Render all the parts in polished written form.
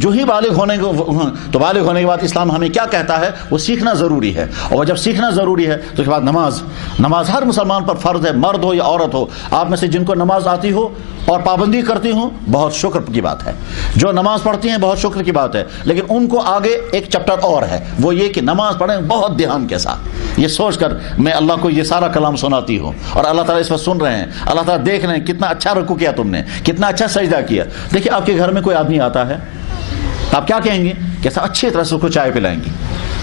جو ہی بالغ ہونے کو تو بالغ ہونے کے بعد اسلام ہمیں کیا کہتا ہے؟ وہ سیکھنا ضروری ہے، اور جب سیکھنا ضروری ہے تو اس کے بعد نماز ہر مسلمان پر فرض ہے، مرد ہو یا عورت ہو۔ آپ میں سے جن کو نماز آتی ہو اور پابندی کرتی ہوں، بہت شکر کی بات ہے۔ جو نماز پڑھتی ہیں بہت شکر کی بات ہے، لیکن ان کو آگے ایک چیپٹر اور ہے، وہ یہ کہ نماز پڑھیں بہت دھیان کے ساتھ، یہ سوچ کر میں اللہ کو یہ سارا کلام سناتی ہوں، اور اللہ تعالیٰ اس وقت سن رہے ہیں، اللہ تعالیٰ دیکھ رہے ہیں کتنا اچھا رکوع کیا تم نے، کتنا اچھا سجدہ کیا۔ دیکھیں آپ کے گھر میں کوئی آدمی آتا ہے، آپ کیا کہیں گے؟ کیسا اچھی طرح سے اس کو چائے پلائیں گے،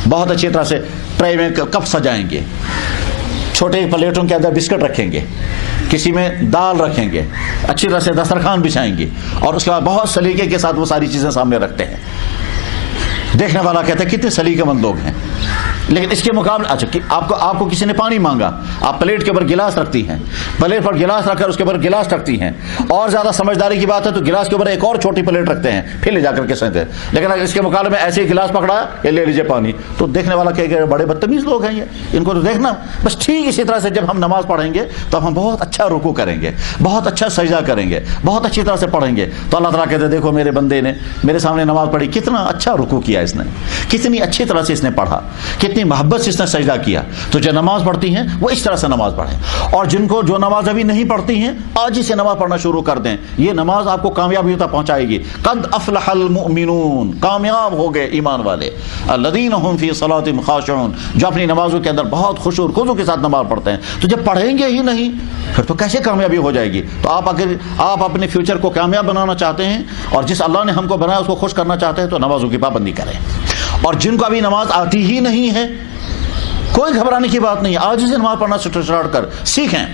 بہت اچھی طرح سے ٹرے میں کپ سجائیں گے، چھوٹے پلیٹوں کے اندر بسکٹ رکھیں گے، کسی میں دال رکھیں گے، اچھی طرح سے دسترخوان بچھائیں گے، اور اس کے بعد بہت سلیقے کے ساتھ وہ ساری چیزیں سامنے رکھتے ہیں۔ دیکھنے والا کہتا ہے کتنے سلیقے مند لوگ ہیں، لیکن اس کے مقابلے اچھا آپ کو کسی نے پانی مانگا، آپ پلیٹ کے اوپر گلاس رکھتی ہیں، پلیٹ پر گلاس رکھ کر اس کے اوپر گلاس رکھتی ہیں، اور زیادہ سمجھداری کی بات ہے تو گلاس کے اوپر ایک اور چھوٹی پلیٹ رکھتے ہیں، پھر لے جا کر کے سنتے ہیں، لیکن اگر اس کے مقابلے میں ایسے ہی گلاس پکڑا یہ لے لیجیے پانی، تو دیکھنے والا کہے گا بڑے بدتمیز لوگ ہیں یہ، ان کو تو دیکھنا۔ بس ٹھیک اسی طرح سے جب ہم نماز پڑھیں گے تو ہم بہت اچھا رکوع کریں گے، بہت اچھا سجدہ کریں گے، بہت اچھی طرح سے پڑھیں گے، تو اللہ تعالیٰ کہتے ہیں دیکھو میرے بندے نے میرے سامنے نماز پڑھی، کتنا اچھا رکوع کیا اس نے، کتنی اچھی طرح سے اس نے پڑھا، کتنی محبت سے اس نے سجدہ کیا۔ تو جو نماز پڑھتی ہیں وہ اس طرح سے نماز پڑھیں، اور جن کو جو نماز ابھی نہیں پڑھتی ہیں آج ہی سے نماز پڑھنا شروع کر دیں، یہ نماز آپ کو کامیابی تک پہنچائے گی۔ قد افلح المؤمنون، کامیاب ہو گئے ایمان والے، الذین هم فی صلاتهم خاشعون، جو اپنی نمازوں کے اندر بہت خشوع اور خضوع کے ساتھ نماز پڑھتے ہیں۔ تو جب پڑھیں گے ہی نہیں پھر تو کیسے کامیابی ہو جائے گی؟ تو آپ اپنے فیوچر کو کامیاب بنانا چاہتے ہیں اور جس اللہ نے ہم کو بنایا اس کو خوش کرنا چاہتے ہیں تو نمازوں کی پابندی کریں، اور جن کو ابھی نماز آتی ہی نہیں ہے کوئی گھبرانے کی بات نہیں ہے، آج سے نماز پڑھنا اسٹارٹ کر سیکھیں۔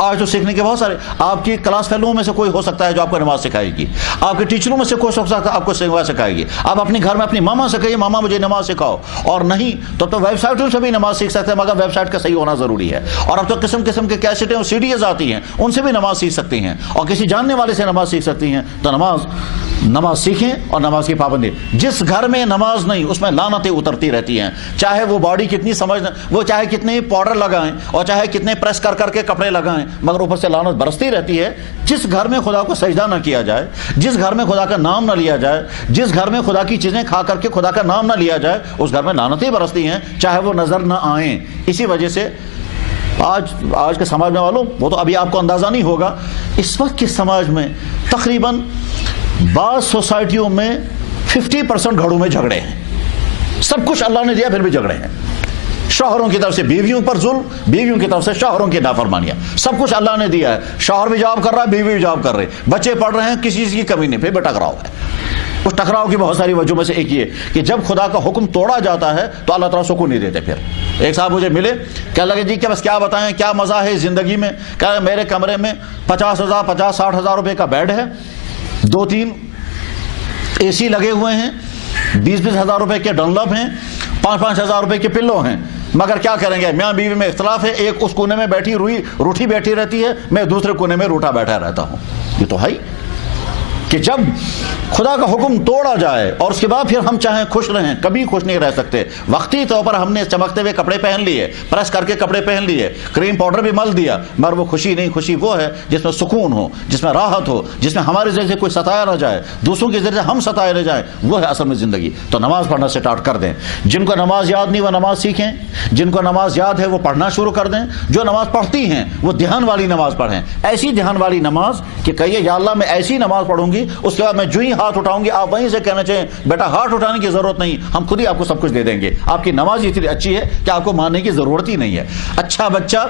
آج تو سیکھنے کے بہت سارے، آپ کی کلاس فیلوؤں میں سے کوئی ہو سکتا ہے جو آپ کو نماز سکھائے گی، آپ کے ٹیچروں میں سے کوئی ہو سکتا ہے آپ کو نماز سکھائے گی، آپ اپنے گھر میں اپنی ماما سے کہیے ماما مجھے نماز سکھاؤ، اور نہیں تو ویب سائٹوں سے بھی نماز سیکھ سکتے ہیں، مگر ویب سائٹ کا صحیح ہونا ضروری ہے، اور اب تو قسم قسم کے کیسٹیں اور CDs آتی ہیں ان سے بھی نماز سیکھ سکتی ہیں، اور کسی جاننے والے سے نماز سیکھ سکتی ہیں۔ تو نماز سیکھیں اور نماز کی پابندی۔ جس گھر میں نماز نہیں اس میں لعنتیں اترتی رہتی ہیں، چاہے وہ باڈی کتنی وہ چاہے کتنے پاؤڈر لگائیں اور چاہے کتنے پریس کر کے کپڑے لگائیں، مگر اوپر سے لعنت برستی رہتی ہے۔ جس گھر میں خدا کو سجدہ نہ کیا جائے، جس گھر میں خدا کا نام نہ لیا جائے، جس گھر میں خدا کی چیزیں کھا کر کے خدا کا نام نہ لیا جائے، اس گھر میں لعنتیں برستی ہیں، چاہے وہ نظر نہ آئیں۔ اسی وجہ سے آج کے سماج میں والوں، وہ تو ابھی آپ کو اندازہ نہیں ہوگا، اس وقت کے سماج میں تقریباً بعض سوسائٹیوں میں 50% گھروں میں جھگڑے ہیں، سب کچھ اللہ نے دیا پھر بھی جھگڑے ہیں، شوہروں کی طرف سے بیویوں پر ظلم، بیویوں کی طرف سے شوہروں کی نافرمانیاں، سب کچھ اللہ نے دیا ہے، شوہر بھی جاب کر رہا ہے بیوی بھی جاب کر رہے، بچے پڑھ رہے ہیں، کسی چیز کی کمی نہیں، پھر بھی ٹکراؤ ہے۔ اس ٹکراؤ کی بہت ساری وجہوں میں سے ایک یہ کہ جب خدا کا حکم توڑا جاتا ہے تو اللہ تعالیٰ سکون نہیں دیتے۔ پھر ایک صاحب مجھے ملے، کہنے لگے جی کہ بس کیا بتائیں کیا مزہ ہے زندگی میں، کہ میرے کمرے میں 50-60 ہزار روپے کا بیڈ ہے، 2-3 AC لگے ہوئے ہیں، 20 ہزار روپے کے ڈنلپ ہیں، 5 ہزار روپے کے پلو ہیں، مگر کیا کریں گے، میاں بیوی میں اختلاف ہے، ایک اس کونے میں بیٹھی روٹھی بیٹھی رہتی ہے، میں دوسرے کونے میں روٹھا بیٹھا رہتا ہوں۔ یہ تو ہے کہ جب خدا کا حکم توڑا جائے اور اس کے بعد پھر ہم چاہیں خوش رہیں، کبھی خوش نہیں رہ سکتے۔ وقتی طور پر ہم نے چمکتے ہوئے کپڑے پہن لیے، پریس کر کے کپڑے پہن لیے، کریم پاؤڈر بھی مل دیا، مگر وہ خوشی نہیں۔ خوشی وہ ہے جس میں سکون ہو، جس میں راحت ہو، جس میں ہمارے ذریعے سے کوئی ستایا نہ جائے، دوسروں کے ذریعے سے ہم ستائے نہ جائیں، وہ ہے اصل میں زندگی۔ تو نماز پڑھنا سٹارٹ کر دیں، جن کو نماز یاد نہیں وہ نماز سیکھیں، جن کو نماز یاد ہے وہ پڑھنا شروع کر دیں، جو نماز پڑھتی ہیں وہ دھیان والی نماز پڑھیں، ایسی دھیان والی نماز کہ کہیے یا اللہ میں ایسی نماز پڑھوں گی، اس کے بعد میں جو ہی ہاتھ اٹھاؤں گی آپ وہیں سے کہنا چاہیں بیٹا ہاتھ اٹھانے کی ضرورت نہیں، ہم خود ہی آپ کو سب کچھ دے دیں گے۔ آپ کی نماز اتنی اچھی ہے کہ آپ کو ماننے کی ضرورت ہی نہیں ہے۔ اچھا بچہ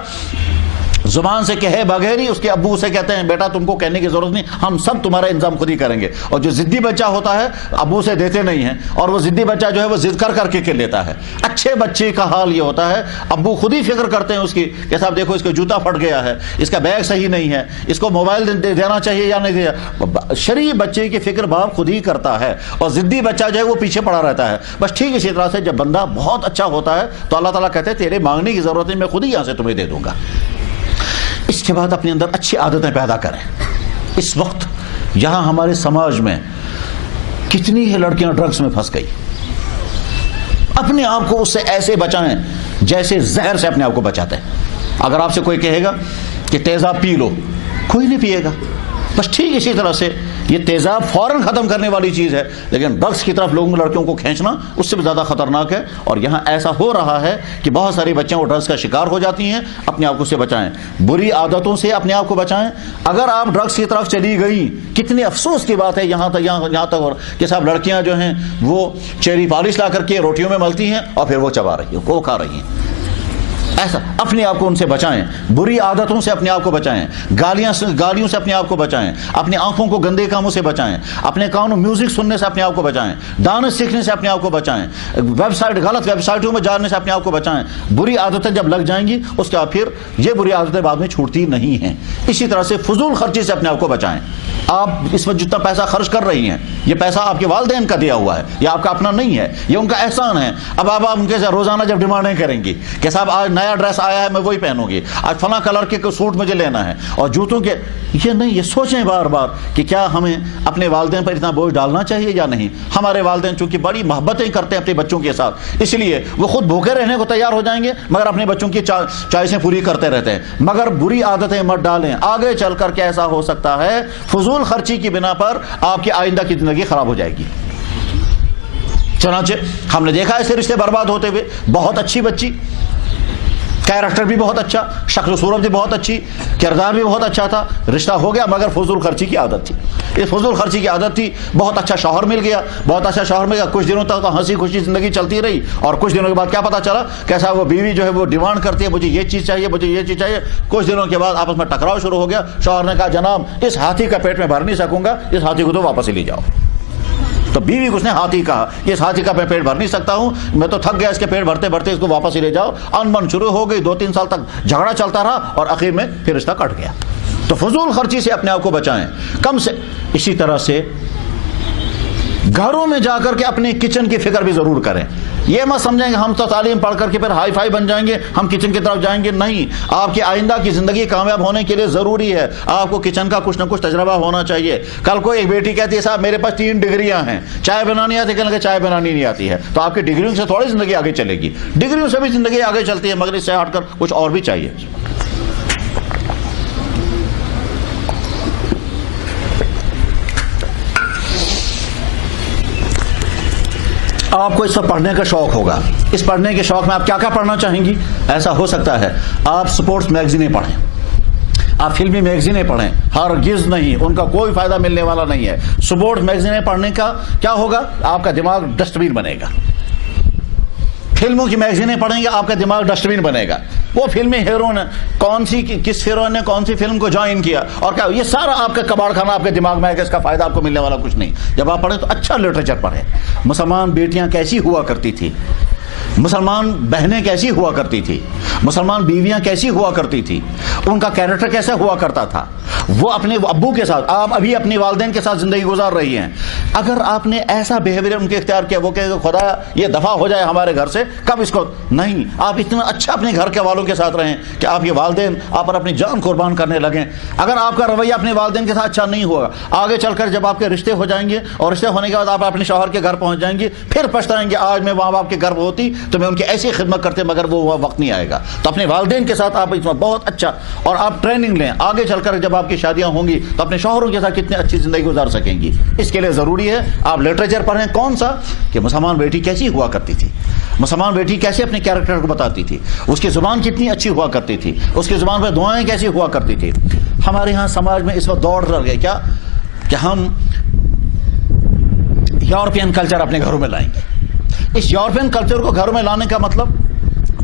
زبان سے کہے بغیر ہی اس کے ابو سے کہتے ہیں بیٹا تم کو کہنے کی ضرورت نہیں، ہم سب تمہارا انتظام خود ہی کریں گے۔ اور جو ضدی بچہ ہوتا ہے ابو سے دیتے نہیں ہیں، اور وہ ضدی بچہ جو ہے وہ ضد کر کے لیتا ہے۔ اچھے بچے کا حال یہ ہوتا ہے ابو خود ہی فکر کرتے ہیں اس کی کہ صاحب دیکھو اس کا جوتا پھٹ گیا ہے، اس کا بیگ صحیح نہیں ہے، اس کو موبائل دینا چاہیے یا نہیں دینا۔ شریف بچے کی فکر باپ خود ہی کرتا ہے، اور ضدی بچہ جو ہے وہ پیچھے پڑا رہتا ہے۔ بس ٹھیک اسی طرح سے جب بندہ بہت اچھا ہوتا ہے تو اللہ تعالیٰ کہتے ہیں تیرے مانگنے کی ضرورت نہیں، میں خود ہی یہاں سے تمہیں دے دوں گا۔ اس کے بعد اپنے اندر اچھی عادتیں پیدا کریں۔ اس وقت یہاں ہمارے سماج میں کتنی ہی لڑکیاں ڈرگس میں پھنس گئی، اپنے آپ کو اس سے ایسے بچائیں جیسے زہر سے اپنے آپ کو بچاتے ہیں۔ اگر آپ سے کوئی کہے گا کہ تیزاب پی لو، کوئی نہیں پیے گا، بس ٹھیک اسی طرح سے یہ تیزاب فوراً ختم کرنے والی چیز ہے، لیکن ڈرگس کی طرف لوگوں لڑکیوں کو کھینچنا اس سے بھی زیادہ خطرناک ہے. اور یہاں ایسا ہو رہا ہے کہ بہت ساری بچیاں وہ ڈرگس کا شکار ہو جاتی ہیں. اپنے آپ کو سے بچائیں، بری عادتوں سے اپنے آپ کو بچائیں. اگر آپ ڈرگس کی طرف چلی گئی، کتنی افسوس کی بات ہے یہاں تک اور کہ صاحب لڑکیاں جو ہیں وہ چیری پالش لا کر کے روٹیوں میں ملتی ہیں اور پھر وہ چبا رہی ہیں، وہ کھا رہی ہیں. ایسا اپنے آپ کو ان سے بچائیں، بری عادتوں سے اپنے آپ کو بچائیں، گالیوں سے اپنے آپ کو بچائیں، اپنی آنکھوں کو گندے کاموں سے بچائیں، اپنے کانوں میوزک سننے سے اپنے آپ کو بچائیں، ڈانس سیکھنے سے اپنے آپ کو بچائیں، غلط ویب سائٹوں میں جانے سے اپنے آپ کو بچائیں. بری عادتیں جب لگ جائیں گی اس کے بعد پھر یہ بری عادتیں بعد میں چھوٹتی نہیں ہیں. اسی طرح سے فضول خرچی سے اپنے آپ کو بچائیں. آپ اس وقت جتنا پیسہ خرچ کر رہی ہیں، یہ پیسہ آپ کے والدین کا دیا ہوا ہے، یہ آپ کا اپنا نہیں ہے، یہ ان کا احسان ہے. اب آپ ان کے روزانہ جب ڈیمانڈیں کریں گی کہ صاحب آج نیا ڈریس آیا ہے میں وہی پہنوں گی، آج فلاں کلر کے سوٹ مجھے لینا ہے، اور جوتوں کے، یہ نہیں، یہ سوچیں بار بار کہ کیا ہمیں اپنے والدین پر اتنا بوجھ ڈالنا چاہیے یا نہیں. ہمارے والدین چونکہ بڑی محبتیں کرتے ہیں اپنے بچوں کے ساتھ، اس لیے وہ خود بھوکے رہنے کو تیار ہو جائیں گے مگر اپنے بچوں کی چوائسیں پوری کرتے رہتے ہیں. مگر بری عادتیں مت ڈالیں، آگے چل کر کے ایسا ہو سکتا ہے فضول خرچی کی بنا پر آپ کی آئندہ کی زندگی خراب ہو جائے گی. چنانچہ ہم نے دیکھا ایسے رشتے برباد ہوتے ہوئے. بہت اچھی بچی، کیریکٹر بھی بہت اچھا، شکل و صورت بھی بہت اچھی، کردار بھی بہت اچھا تھا، رشتہ ہو گیا مگر فضول خرچی کی عادت تھی. اس فضول خرچی کی عادت تھی. بہت اچھا شوہر مل گیا، کچھ دنوں تک تو ہنسی خوشی زندگی چلتی رہی، اور کچھ دنوں کے بعد کیا پتا چلا کیسا وہ بیوی جو ہے وہ ڈیمانڈ کرتی ہے مجھے یہ چیز چاہیے، مجھے یہ چیز چاہیے. کچھ دنوں کے بعد آپس میں ٹکراؤ شروع ہو گیا. شوہر نے کہا جناب اس ہاتھی کا پیٹ میں بھر نہیں سکوں گا، اس ہاتھی کو تو واپس ہی لے جاؤ. تو بیوی کو اس نے ہاتھی کہا، اس ہاتھی کا میں پیٹ بھر نہیں سکتا ہوں، میں تو تھک گیا اس کے پیٹ بھرتے بھرتے، اس کو واپس ہی لے جاؤ. انبن شروع ہو گئی، 2-3 سال تک جھگڑا چلتا رہا اور اخیر میں پھر رشتہ کٹ گیا. تو فضول خرچی سے اپنے آپ کو بچائیں کم سے. اسی طرح سے گھروں میں جا کر کے اپنے کچن کی فکر بھی ضرور کریں. یہ مت سمجھیں کہ ہم تو تعلیم پڑھ کر کے پھر ہائی فائی بن جائیں گے، ہم کچن کی طرف جائیں گے. نہیں، آپ کی آئندہ کی زندگی کامیاب ہونے کے لیے ضروری ہے آپ کو کچن کا کچھ نہ کچھ تجربہ ہونا چاہیے. کل کو ایک بیٹی کہتی ہے صاحب میرے پاس 3 ڈگریاں ہیں، چائے بنانی آتی ہے، کہنے لگے چائے بنانی نہیں آتی ہے. تو آپ کی ڈگریوں سے تھوڑی زندگی آگے چلے گی. ڈگریوں سے بھی زندگی آگے چلتی ہے مگر اس سے ہٹ کر کچھ اور بھی چاہیے. آپ کو اس وقت پڑھنے کا شوق ہوگا. اس پڑھنے کے شوق میں آپ کیا کیا پڑھنا چاہیں گی؟ ایسا ہو سکتا ہے آپ سپورٹس میگزینیں پڑھیں، آپ فلمی میگزینیں پڑھیں. ہرگز نہیں، ان کا کوئی فائدہ ملنے والا نہیں ہے. سپورٹس میگزینیں پڑھنے کا کیا ہوگا؟ آپ کا دماغ ڈسٹ بین بنے گا. فلموں کی میگزینیں پڑھیں گے آپ کا دماغ ڈسٹ بین بنے گا. وہ فلمی ہیروئن کس ہیروئن نے کون سی فلم کو جوائن کیا اور کیا، یہ سارا آپ کا کباڑ خانہ آپ کے دماغ میں ہے کہ اس کا فائدہ آپ کو ملنے والا کچھ نہیں. جب آپ پڑھیں تو اچھا لٹریچر پڑھیں. مسلمان بیٹیاں کیسی ہوا کرتی تھی، مسلمان بہنیں کیسی ہوا کرتی تھی، مسلمان بیویاں کیسی ہوا کرتی تھی، ان کا کیریکٹر کیسا ہوا کرتا تھا. وہ اپنے ابو کے ساتھ، آپ ابھی اپنی والدین کے ساتھ زندگی گزار رہی ہیں. اگر آپ نے ایسا بیہیویئر ان کے اختیار کیا، وہ کہ خدا یہ دفعہ ہو جائے ہمارے گھر سے، کب اس کو نہیں. آپ اتنا اچھا اپنے گھر کے والوں کے ساتھ رہیں کہ آپ کے والدین آپ پر اپنی جان قربان کرنے لگیں. اگر آپ کا رویہ اپنے والدین کے ساتھ اچھا نہیں ہوگا، آگے چل کر جب آپ کے رشتے ہو جائیں گے اور رشتے ہونے کے بعد آپ اپنے شوہر کے گھر پہنچ جائیں گے، پھر پچھتائیں گے آج میں ماں باپ کے گھر ہوتی تو میں ان کی ایسی خدمت کرتے، مگر وہ وقت نہیں آئے گا. تو اپنے والدین کے ساتھ آپ اس میں بہت اچھا، اور آپ ٹریننگ لیں. آگے چل کر جب آپ کی شادیاں ہوں گی تو اپنے شوہروں کے ساتھ کتنی اچھی زندگی گزار سکیں گی. اس کے لیے ضروری ہے آپ لٹریچر پڑھیں. کون سا؟ کہ مسلمان بیٹی کیسی ہوا کرتی تھی، مسلمان بیٹی کیسے اپنے کیریکٹر کو بتاتی تھی، اس کی زبان کتنی اچھی ہوا کرتی تھی، اس کی زبان پہ دعائیں کیسی ہوا کرتی تھی. ہمارے ہاں سماج میں اس وقت دوڑ رہ گئے کیا کہ ہم یورپین کلچر اپنے گھروں میں لائیں گے. اس یورپین کلچر کو گھروں میں لانے کا مطلب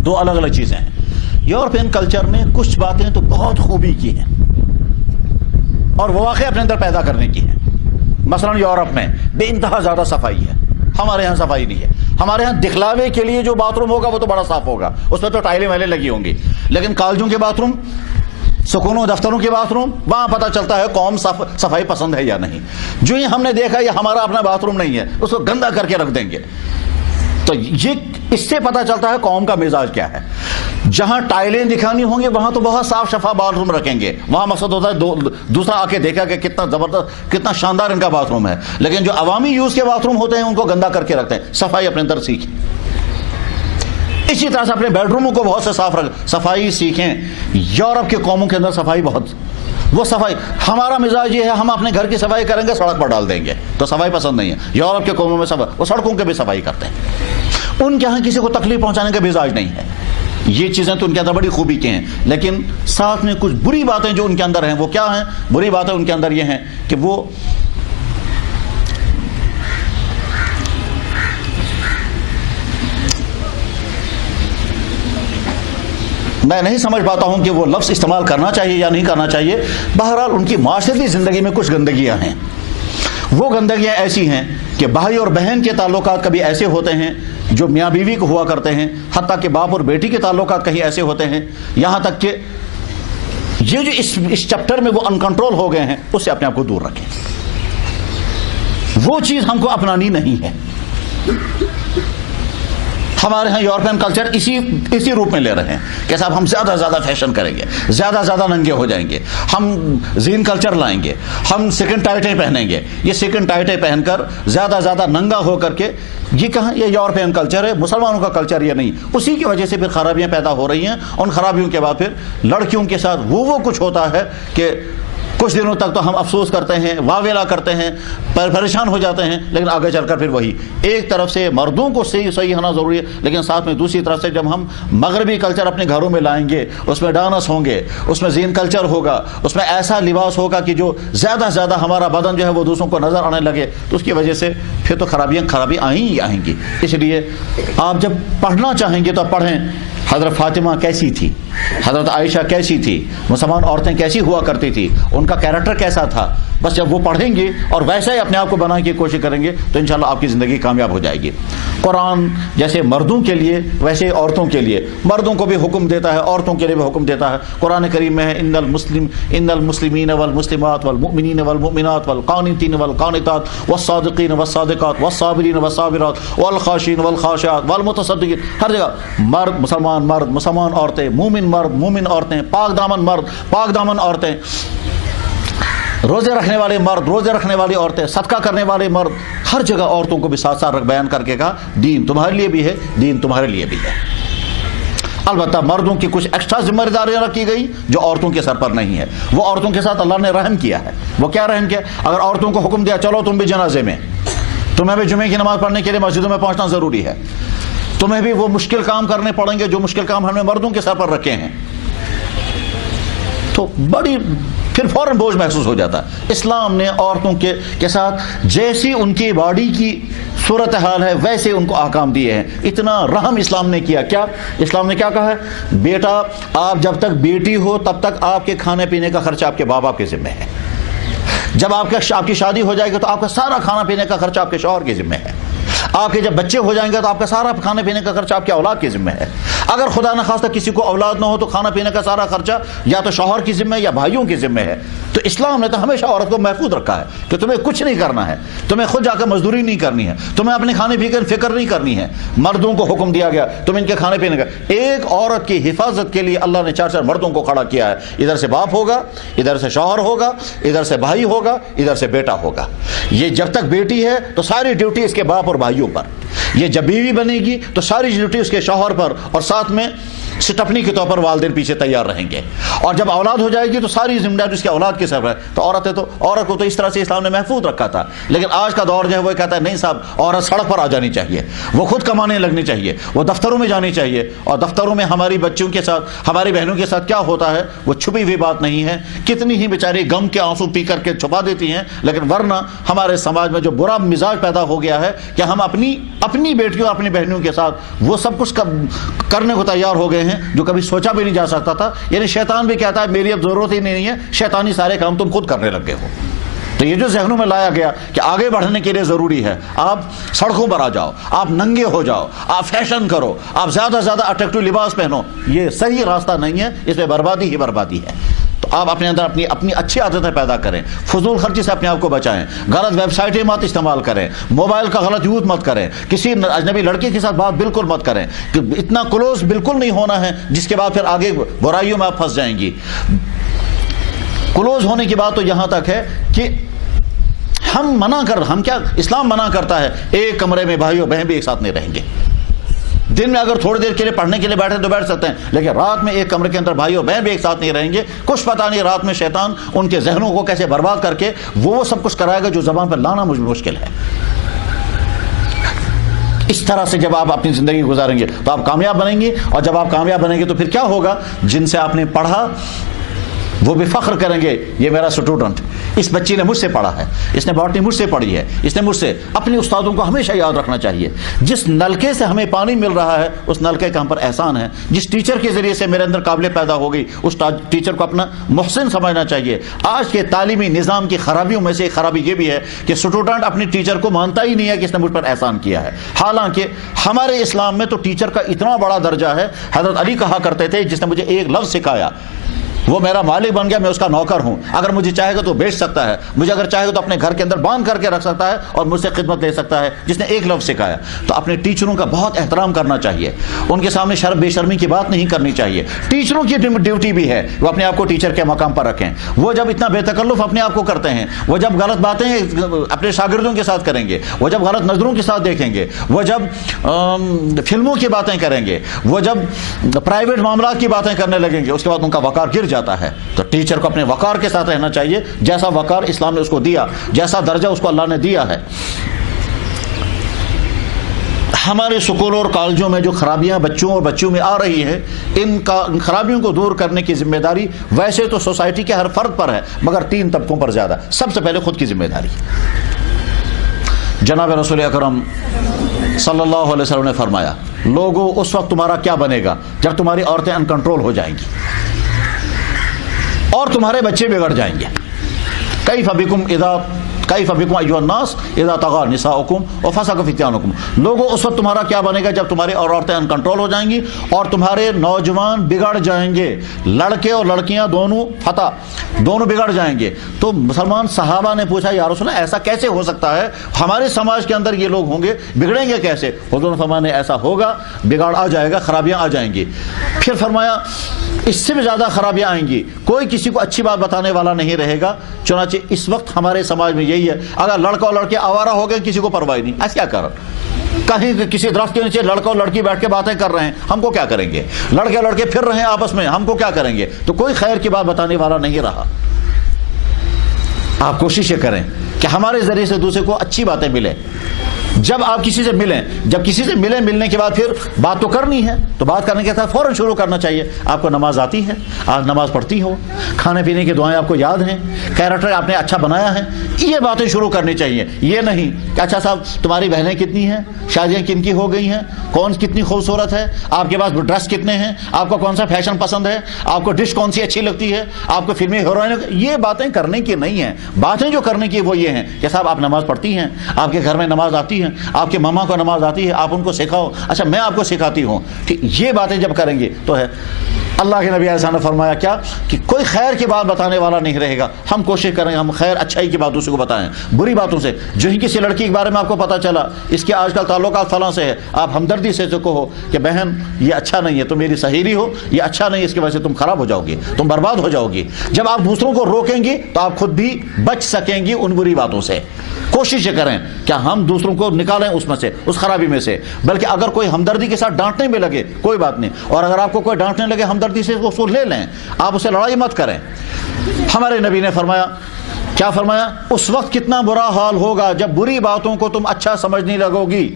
2 الگ الگ چیزیں ہیں. یورپین کلچر میں کچھ باتیں تو بہت خوبی کی ہیں اور وہ واقعی اپنے اندر پیدا کرنے کی ہیں. مثلا یورپ میں بے انتہا زیادہ صفائی ہے، ہمارے ہاں صفائی نہیں ہے. ہمارے ہاں دکھلاوے کے لیے جو باتھ روم ہوگا وہ تو بڑا صاف ہوگا، اس میں تو ٹائلیں وائلیں لگی ہوں گی، لیکن کالجوں کے باتھ روم، سکونوں دفتروں کے باتھ روم، وہاں پتہ چلتا ہے قوم صفائی پسند ہے یا نہیں. جو ہی ہم نے دیکھا یہ ہمارا اپنا باتھ روم نہیں ہے، اس کو گندا کر کے رکھ دیں گے. تو یہ اس سے پتہ چلتا ہے قوم کا مزاج کیا ہے. جہاں ٹائلیں دکھانی ہوں گے وہاں تو بہت صاف شفاف باتھ روم رکھیں گے. وہاں مقصد ہوتا ہے دوسرا آ کے دیکھا کہ کتنا زبردست، کتنا شاندار ان کا باتھ روم ہے. لیکن جو عوامی یوز کے باتھ روم ہوتے ہیں ان کو گندا کر کے رکھتے ہیں. صفائی اپنے اندر سیکھیں. اسی طرح سے اپنے بیڈ روموں کو بہت سے صاف رکھ، صفائی سیکھیں. یورپ کے قوموں کے اندر صفائی بہت وہ صفائی، ہمارا مزاج یہ ہے ہم اپنے گھر کی صفائی کریں گے سڑک پر ڈال دیں گے، تو صفائی پسند نہیں ہے۔ یورپ کے قوموں میں وہ سڑکوں کے بھی صفائی کرتے ہیں، ان کے ہاں کسی کو تکلیف پہنچانے کا مزاج نہیں ہے۔ یہ چیزیں تو ان کے اندر بڑی خوبی کی ہیں، لیکن ساتھ میں کچھ بری باتیں جو ان کے اندر ہیں، وہ کیا ہیں؟ بری باتیں ان کے اندر یہ ہیں کہ وہ میں نہیں سمجھ پاتا ہوں کہ وہ لفظ استعمال کرنا چاہیے یا نہیں کرنا چاہیے۔ بہرحال ان کی معاشرتی زندگی میں کچھ گندگیاں ہیں۔ وہ گندگیاں ایسی ہیں کہ بھائی اور بہن کے تعلقات کبھی ایسے ہوتے ہیں جو میاں بیوی کو ہوا کرتے ہیں، حتیٰ کہ باپ اور بیٹی کے تعلقات کہیں ایسے ہوتے ہیں، یہاں تک کہ یہ جو اس چیپٹر میں وہ انکنٹرول ہو گئے ہیں، اس سے اپنے آپ کو دور رکھیں۔ وہ چیز ہم کو اپنانی نہیں ہے۔ ہمارے ہاں یورپین کلچر اسی روپ میں لے رہے ہیں کہ صاحب ہم زیادہ سے زیادہ فیشن کریں گے، زیادہ سے زیادہ ننگے ہو جائیں گے، ہم زین کلچر لائیں گے، ہم سیکنڈ ٹائٹیں پہنیں گے۔ یہ سیکنڈ ٹائٹیں پہن کر زیادہ سے زیادہ ننگا ہو کر کے، یہ کہاں؟ یہ یورپین کلچر ہے، مسلمانوں کا کلچر یہ نہیں۔ اسی کی وجہ سے پھر خرابیاں پیدا ہو رہی ہیں، ان خرابیوں کے بعد پھر لڑکیوں کے ساتھ وہ کچھ ہوتا ہے کہ کچھ دنوں تک تو ہم افسوس کرتے ہیں، واویلا کرتے ہیں، پریشان ہو جاتے ہیں، لیکن آگے چل کر پھر وہی ایک طرف سے مردوں کو صحیح ہونا ضروری ہے، لیکن ساتھ میں دوسری طرف سے جب ہم مغربی کلچر اپنے گھروں میں لائیں گے، اس میں ڈانس ہوں گے، اس میں زین کلچر ہوگا، اس میں ایسا لباس ہوگا کہ جو زیادہ سے زیادہ ہمارا بدن جو ہے وہ دوسروں کو نظر آنے لگے، تو اس کی وجہ سے پھر تو خرابیاں آئیں گی۔ اس لیے آپ جب پڑھنا چاہیں گے تو آپ پڑھیں حضرت فاطمہ کیسی تھی، حضرت عائشہ کیسی تھی، مسلمان عورتیں کیسی ہوا کرتی تھی، ان کا کیریکٹر کیسا تھا۔ بس جب وہ پڑھیں گے اور ویسے ہی اپنے آپ کو بنانے کی کوشش کریں گے تو انشاءاللہ آپ کی زندگی کامیاب ہو جائے گی۔ قرآن جیسے مردوں کے لیے ویسے ہی عورتوں کے لیے، مردوں کو بھی حکم دیتا ہے، عورتوں کے لیے بھی حکم دیتا ہے۔ قرآن کریم میں ہے ان المسلمین والمسلمات والمؤمنین والمؤمنات والقانتین والقانتات والصادقین والصادقات والصابرین والصابرات والخاشعین والخاشعات والمتصدقین، ہر جگہ مرد، مسلمان عورتیں، مومن مرد، مومن عورتیں، پاک دامن مرد، پاک دامن عورتیں، روزے رکھنے والے مرد، روزے رکھنے والی عورتیں، صدقہ کرنے والے مرد، ہر جگہ عورتوں کو بھی ساتھ ساتھ بیان کر کے کہا دین تمہارے لیے بھی ہے، دین تمہارے لیے بھی ہے۔ البتہ مردوں کی کچھ ایکسٹرا ذمہ داریاں رکھی گئی جو عورتوں کے سر پر نہیں ہے۔ وہ عورتوں کے ساتھ اللہ نے رحم کیا ہے۔ وہ کیا رحم کیا؟ اگر عورتوں کو حکم دیا چلو تم بھی جنازے میں، تمہیں بھی جمعے کی نماز پڑھنے کے لیے مسجدوں میں پہنچنا ضروری ہے، تمہیں بھی وہ مشکل کام کرنے پڑیں گے جو مشکل کام ہم نے مردوں کے سر پر رکھے ہیں، تو بڑی پھر فوراً بوجھ محسوس ہو جاتا ہے۔ اسلام نے عورتوں کے ساتھ جیسی ان کی باڈی کی صورتحال ہے ویسے ان کو احکام دیے ہیں۔ اتنا رحم اسلام نے کیا۔ کیا اسلام نے کیا کہا ہے؟ بیٹا آپ جب تک بیٹی ہو تب تک آپ کے کھانے پینے کا خرچہ آپ کے باپ کے ذمہ ہے، جب آپ کی شادی ہو جائے گی تو آپ کا سارا کھانا پینے کا خرچہ آپ کے شوہر کے ذمہ ہے، آپ کے جب بچے ہو جائیں گے تو آپ کا سارا کھانے پینے کا خرچہ آپ کے اولاد کے ذمہ ہے۔ اگر خدا نخواستہ کسی کو اولاد نہ ہو تو کھانا پینے کا سارا خرچہ یا تو شوہر کی ذمہ ہے یا بھائیوں کی ذمہ ہے۔ تو اسلام نے تو ہمیشہ عورت کو محفوظ رکھا ہے کہ تمہیں کچھ نہیں کرنا ہے، تمہیں خود جا کر مزدوری نہیں کرنی ہے، تمہیں اپنے کھانے پینے کی فکر نہیں کرنی ہے۔ مردوں کو حکم دیا گیا تم ان کے کھانے پینے کا۔ ایک عورت کی حفاظت کے لیے اللہ نے 4 مردوں کو کھڑا کیا ہے، ادھر سے باپ ہوگا، ادھر سے شوہر ہوگا، ادھر سے بھائی ہوگا، ادھر سے بیٹا ہوگا۔ یہ جب تک بیٹی ہے تو ساری ڈیوٹی اس کے باپ اور بھائیوں پر، یہ جب بیوی بنے گی تو ساری ڈیوٹی اس کے شوہر پر، اور ساتھ میں سٹپنی کے طور پر والدین پیچھے تیار رہیں گے، اور جب اولاد ہو جائے گی تو ساری ذمہ داری اس کے اولاد کے سر ہے۔ تو عورت کو تو اس طرح سے اسلام نے محفوظ رکھا تھا، لیکن آج کا دور جو ہے وہ کہتا ہے نہیں صاحب عورت سڑک پر آ جانی چاہیے، وہ خود کمانے لگنی چاہیے، وہ دفتروں میں جانی چاہیے۔ اور دفتروں میں ہماری بچیوں کے ساتھ، ہماری بہنوں کے ساتھ کیا ہوتا ہے وہ چھپی ہوئی بات نہیں ہے، کتنی ہی بیچاری غم کے آنسو پی کر کے چھپا دیتی ہیں، لیکن ورنہ ہمارے سماج میں جو برا مزاج پیدا ہو گیا ہے کہ ہم اپنی بیٹیوں اپنی بہنوں کے ساتھ وہ سب کچھ کرنے کو تیار ہو گئے ہیں جو کبھی سوچا بھی نہیں جا سکتا تھا۔ یعنی شیطان بھی کہتا ہے میری اب ضرورت ہی نہیں ہے، شیطانی سارے کام تم خود کرنے لگے ہو۔ تو یہ جو ذہنوں میں لایا گیا کہ آگے بڑھنے کے لیے ضروری ہے آپ سڑکوں پر آ جاؤ، آپ ننگے ہو جاؤ، آپ فیشن کرو، آپ زیادہ سے زیادہ اٹریکٹیو لباس پہنو، یہ صحیح راستہ نہیں ہے، اس میں بربادی ہی بربادی ہے۔ تو آپ اپنے اندر اپنی اچھی عادتیں پیدا کریں، فضول خرچی سے اپنے آپ کو بچائیں، غلط ویب سائٹیں مت استعمال کریں، موبائل کا غلط یوز مت کریں، کسی اجنبی لڑکے کے ساتھ بات بالکل مت کریں، کہ اتنا کلوز بالکل نہیں ہونا ہے جس کے بعد پھر آگے برائیوں میں آپ پھنس جائیں گی۔ کلوز ہونے کی بات تو یہاں تک ہے کہ ہم کیا اسلام منع کرتا ہے ایک کمرے میں بھائی اور بہن بھی ایک ساتھ نہیں رہیں گے، دن میں اگر تھوڑی دیر کے لیے پڑھنے کے لیے بیٹھے تو بیٹھ سکتے ہیں، لیکن رات میں ایک کمرے کے اندر بھائی اور بہن بھی ایک ساتھ نہیں رہیں گے. کچھ پتہ نہیں رات میں شیطان ان کے ذہنوں کو کیسے برباد کر کے وہ سب کچھ کرائے گا جو زبان پر لانا مشکل ہے. اس طرح سے جب آپ اپنی زندگی گزاریں گے تو آپ کامیاب بنیں گے، اور جب آپ کامیاب بنیں گے تو پھر کیا ہوگا؟ جن سے آپ نے پڑھا وہ بھی فخر کریں گے، یہ میرا اسٹوڈنٹ، اس بچی نے مجھ سے پڑھا ہے، اس نے باٹنی مجھ سے پڑھی ہے، اس نے مجھ سے. اپنے استادوں کو ہمیشہ یاد رکھنا چاہیے، جس نلکے سے ہمیں پانی مل رہا ہے اس نلکے کا ہم پر احسان ہے. جس ٹیچر کے ذریعے سے میرے اندر قابلیت پیدا ہو گئی اس ٹیچر کو اپنا محسن سمجھنا چاہیے. آج کے تعلیمی نظام کی خرابیوں میں سے ایک خرابی یہ بھی ہے کہ اسٹوڈنٹ اپنی ٹیچر کو مانتا ہی نہیں ہے کہ اس نے مجھ پر احسان کیا ہے. حالانکہ ہمارے اسلام میں تو ٹیچر کا اتنا بڑا درجہ ہے. حضرت علی کہا کرتے تھے جس نے مجھے ایک لفظ سکھایا وہ میرا مالک بن گیا، میں اس کا نوکر ہوں. اگر مجھے چاہے گا تو بیچ سکتا ہے، مجھے اگر چاہے گا تو اپنے گھر کے اندر باندھ کر کے رکھ سکتا ہے اور مجھ سے خدمت لے سکتا ہے جس نے ایک لفظ سکھایا. تو اپنے ٹیچروں کا بہت احترام کرنا چاہیے، ان کے سامنے بے شرمی کی بات نہیں کرنی چاہیے. ٹیچروں کی ڈیوٹی بھی ہے وہ اپنے آپ کو ٹیچر کے مقام پر رکھیں. وہ جب اتنا بے تکلف اپنے آپ کو کرتے ہیں، وہ جب غلط باتیں اپنے شاگردوں کے ساتھ کریں گے، وہ جب غلط نظروں کے ساتھ دیکھیں گے، وہ جب فلموں کی باتیں کریں گے، وہ جب پرائیویٹ معاملات کی باتیں کرنے لگیں گے، اس کے بعد ان کا وقار گر جاتا ہے. تو ٹیچر کو اپنے وقار کے ساتھ رہنا چاہیے، جیسا وقار اسلام نے اس کو دیا، جیسا درجہ اس کو اللہ نے دیا ہے. ہمارے اسکولوں اور کالجوں میں جو خرابیاں بچوں اور بچیوں میں آ رہی ہیں، ان خرابیوں کو دور کرنے کی ذمہ داری ویسے تو سوسائٹی کے ہر فرد پر ہے، مگر 3 طبقوں پر زیادہ. سب سے پہلے خود کی ذمہ داری. جناب رسول اکرم صلی اللہ علیہ وسلم نے فرمایا، لوگوں اس وقت تمہارا کیا بنے گا جب تمہاری عورتیں ان کنٹرول ہو جائیں گی اور تمہارے بچے بگڑ جائیں گے. کیف بکم ایھا الناس اذا طغى نساؤکم وفسق فتيانکم. لوگوں اس وقت تمہارا کیا بنے گا جب تمہاری عورتیں ان کنٹرول ہو جائیں گی اور تمہارے نوجوان بگڑ جائیں گے، لڑکے اور لڑکیاں دونوں بگڑ جائیں گے. تو مسلمان صحابہ نے پوچھا، یا رسول اللہ ایسا کیسے ہو سکتا ہے؟ ہمارے سماج کے اندر یہ لوگ ہوں گے، بگڑیں گے کیسے؟ حضور نے فرمایا ایسا ہوگا، بگاڑ آ جائے گا، خرابیاں آ جائیں گی. پھر فرمایا اس سے بھی زیادہ خرابیاں آئیں گی، کوئی کسی کو اچھی بات بتانے والا نہیں رہے گا. چنانچہ اس وقت ہمارے سماج میں یہی ہے، اگر لڑکا اور لڑکی آوارہ ہو گئے کسی کو پرواہ نہیں. ایسا کیا کر کہیں کسی درخت کے نیچے لڑکا اور لڑکی بیٹھ کے باتیں کر رہے ہیں، ہم کو کیا کریں گے؟ لڑکے لڑکے پھر رہے ہیں آپس میں، ہم کو کیا کریں گے؟ تو کوئی خیر کی بات بتانے والا نہیں رہا. آپ کوششیں کریں کہ ہمارے ذریعے سے دوسرے کو اچھی باتیں ملیں. جب آپ کسی سے ملیں، جب کسی سے ملنے کے بعد پھر بات تو کرنی ہے، تو بات کرنے کے ساتھ فوراً شروع کرنا چاہیے. آپ کو نماز آتی ہے؟ آپ نماز پڑھتی ہو؟ کھانے پینے کی دعائیں آپ کو یاد ہیں؟ کیریکٹر آپ نے اچھا بنایا ہے؟ یہ باتیں شروع کرنی چاہیے. یہ نہیں کہ اچھا صاحب تمہاری بہنیں کتنی ہیں، شادیاں کن کی ہو گئی ہیں، کون کتنی خوبصورت ہے، آپ کے پاس ڈریس کتنے ہیں، آپ کو کون سا فیشن پسند ہے، آپ کو ڈش کون سی اچھی لگتی ہے، آپ کو فلمی ہیروئن. یہ باتیں کرنے کی نہیں ہیں. باتیں جو کرنے کی وہ یہ ہیں کہ صاحب آپ نماز پڑھتی ہیں، آپ کے گھر میں نماز آتی ہے، آپ کے ماما کو نماز آتی ہے، آپ ان کو سکھاؤ. اچھا میں آپ کو سکھاتی ہوں. یہ باتیں جب کریں گے تو ہے. اللہ کے نبی ایسا نے فرمایا کیا کہ کوئی خیر کی بات بتانے والا نہیں رہے گا. ہم کوشش کریں ہم خیر اچھائی کی بات دوسرے کو بتائیں، بری باتوں سے. جو ہی کسی لڑکی کے بارے میں آپ کو پتا چلا اس کے آج کل تعلقات فلاں سے ہے، آپ ہمدردی سے کہو کہ بہن یہ اچھا نہیں ہے، تم میری سہیلی ہو، یہ اچھا نہیں ہے، اس کی وجہ سے تم خراب ہو جاؤ گی، تم برباد ہو جاؤ گی. جب آپ دوسروں کو روکیں گی تو آپ خود بھی بچ سکیں گی ان بری باتوں سے. کوشش کریں کہ ہم دوسروں کو نکالیں اس میں سے، اس خرابی میں سے. بلکہ اگر کوئی ہمدردی کے ساتھ ڈانٹنے میں لگے کوئی بات نہیں، اور اگر آپ کو کوئی ڈانٹنے لگے ہمدردی سے اس کو لے لیں، آپ اسے لڑائی مت کریں. ہمارے نبی نے فرمایا، کیا فرمایا؟ اس وقت کتنا برا حال ہوگا جب بری باتوں کو تم اچھا سمجھنے لگو گی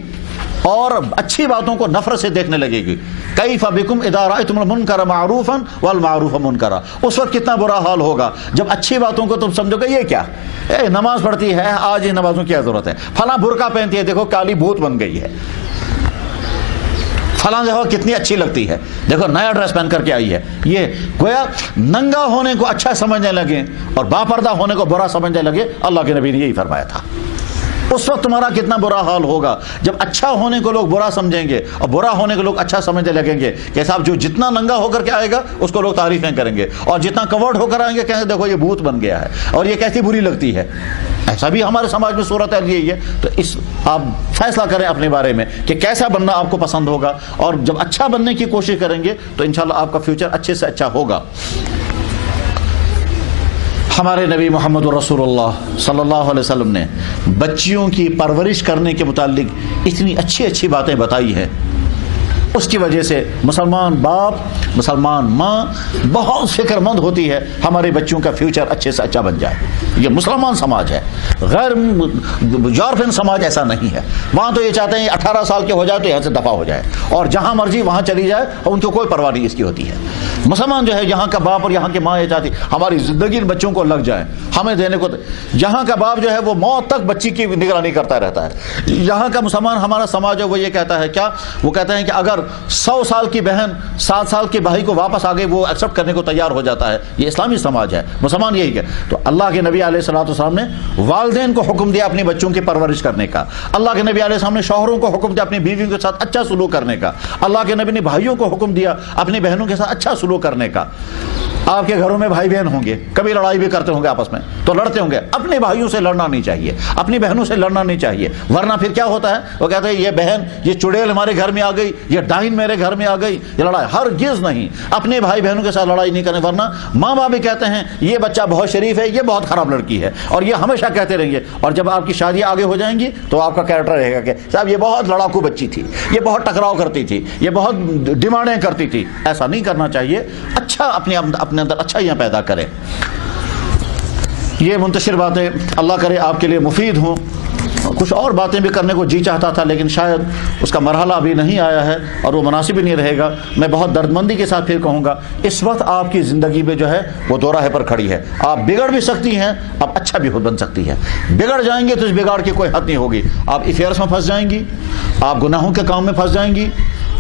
اور اچھی باتوں کو نفرت سے دیکھنے لگے گی. کیف بکم اذا رأیتم المنکر معروفا والمعروف منکرا. اس وقت کتنا برا حال ہوگا جب اچھی باتوں کو تم سمجھو گے یہ کیا نماز پڑھتی ہے، آج یہ نمازوں کی کیا ضرورت ہے، فلاں برقع پہنتی ہے، دیکھو کالی بھوت بن گئی ہے، فلاں جگہ کتنی اچھی لگتی ہے، دیکھو نیا ڈریس پہن کر کے آئی ہے. یہ گویا ننگا ہونے کو اچھا سمجھنے لگے اور باپردہ ہونے کو برا سمجھنے لگے. اللہ کے نبی نے یہی فرمایا تھا. اس وقت تمہارا کتنا برا حال ہوگا جب اچھا ہونے کو لوگ برا سمجھیں گے اور برا ہونے کو لوگ اچھا سمجھنے لگیں گے. کہ صاحب جو جتنا ننگا ہو کر کے آئے گا اس کو لوگ تعریفیں کریں گے، اور جتنا کورڈ ہو کر آئیں گے کہیں گے دیکھو یہ بھوت بن گیا ہے اور یہ کیسی بری لگتی ہے. ایسا بھی ہمارے سماج میں صورت ہے یہی ہے. تو اس آپ فیصلہ کریں اپنے بارے میں کہ کیسا بننا آپ کو پسند ہوگا، اور جب اچھا بننے کی کوشش کریں گے تو انشاءاللہ آپ کا فیوچر اچھے سے اچھا ہوگا. ہمارے نبی محمد رسول اللہ صلی اللہ علیہ وسلم نے بچیوں کی پرورش کرنے کے متعلق اتنی اچھی اچھی باتیں بتائی ہیں اس کی وجہ سے مسلمان باپ مسلمان ماں بہت فکر مند ہوتی ہے ہمارے بچوں کا فیوچر اچھے سے اچھا بن جائے. یہ مسلمان سماج ہے, غیر یورپین سماج ایسا نہیں ہے. وہاں تو یہ چاہتے ہیں 18 سال کے ہو جائے تو یہاں سے دفع ہو جائے اور جہاں مرضی وہاں چلی جائے اور ان کو کوئی پرواہ نہیں اس کی ہوتی ہے. مسلمان جو ہے یہاں کا باپ اور یہاں کی ماں یہ چاہتی ہماری زندگی ان بچوں کو لگ جائے, ہمیں دینے کو. یہاں کا باپ جو ہے وہ موت تک بچی کی نگرانی کرتا رہتا ہے. یہاں کا مسلمان ہمارا سماج ہے وہ یہ کہتا ہے کیا, وہ کہتے ہیں کہ اگر 100 سال کی بہن 7 سال کے بھائی کو واپس آ گئی وہ ایکسیپٹ کرنے کو تیار ہو جاتا ہے. یہ اسلامی سماج ہے, مسلمان یہی کہ. تو اللہ کے نبی علیہ الصلوۃ والسلام نے والدین کو حکم دیا اپنی بچوں کی پرورش کرنے کا. اللہ کے نبی علیہ السلام نے شوہروں کو حکم دیا اپنی بیویوں کے ساتھ اچھا سلوک کرنے کا. اللہ کے نبی نے بھائیوں کو حکم دیا اپنی بہنوں کے ساتھ اچھا سلوک کرنے کا. آپ کے گھروں میں بھائی بہن ہوں گے, کبھی لڑائی بھی کرتے ہوں گے آپس میں, تو لڑتے ہوں گے. اپنے بھائیوں سے لڑنا نہیں چاہیے, اپنی بہنوں سے لڑنا نہیں چاہیے, ورنہ پھر کیا ہوتا ہے وہ کہتے ہیں یہ بہن یہ چڑیل ہمارے گھر میں آ گئی, یہ ڈائن میرے گھر میں آ گئی, یہ لڑائی. ہرگز نہیں, اپنے بھائی بہنوں کے ساتھ لڑائی نہیں کریں, ورنہ ماں باپ بھی کہتے ہیں یہ بچہ بہت شریف ہے, یہ بہت خراب لڑکی ہے, اور یہ ہمیشہ کہتے رہیں گے. اور جب آپ کی شادی آگے ہو جائیں گی تو آپ کا کیریکٹر رہے گا کہ صاحب یہ بہت لڑاکو بچی تھی, یہ بہت ٹکراؤ کرتی تھی, یہ بہت ڈیمانڈیں کرتی تھی. ایسا نہیں کرنا چاہیے. اچھا اپنے اندر اچھا یہاں پیدا کریں. یہ منتشر باتیں اللہ کرے آپ کے لیے مفید ہوں. کچھ اور باتیں بھی کرنے کو جی چاہتا تھا لیکن شاید اس کا مرحلہ ابھی نہیں آیا ہے اور وہ مناسب ہی نہیں رہے گا. میں بہت دردمندی کے ساتھ پھر کہوں گا, اس وقت آپ کی زندگی میں جو ہے وہ دو راہ پر کھڑی ہے. آپ بگڑ بھی سکتی ہیں, آپ اچھا بھی بن سکتی ہے. بگڑ جائیں گے تو اس بگاڑ کی کوئی حد نہیں ہوگی. آپ افیئرس میں پھنس جائیں گی, آپ گناہوں کے کام میں پھنس جائیں گی,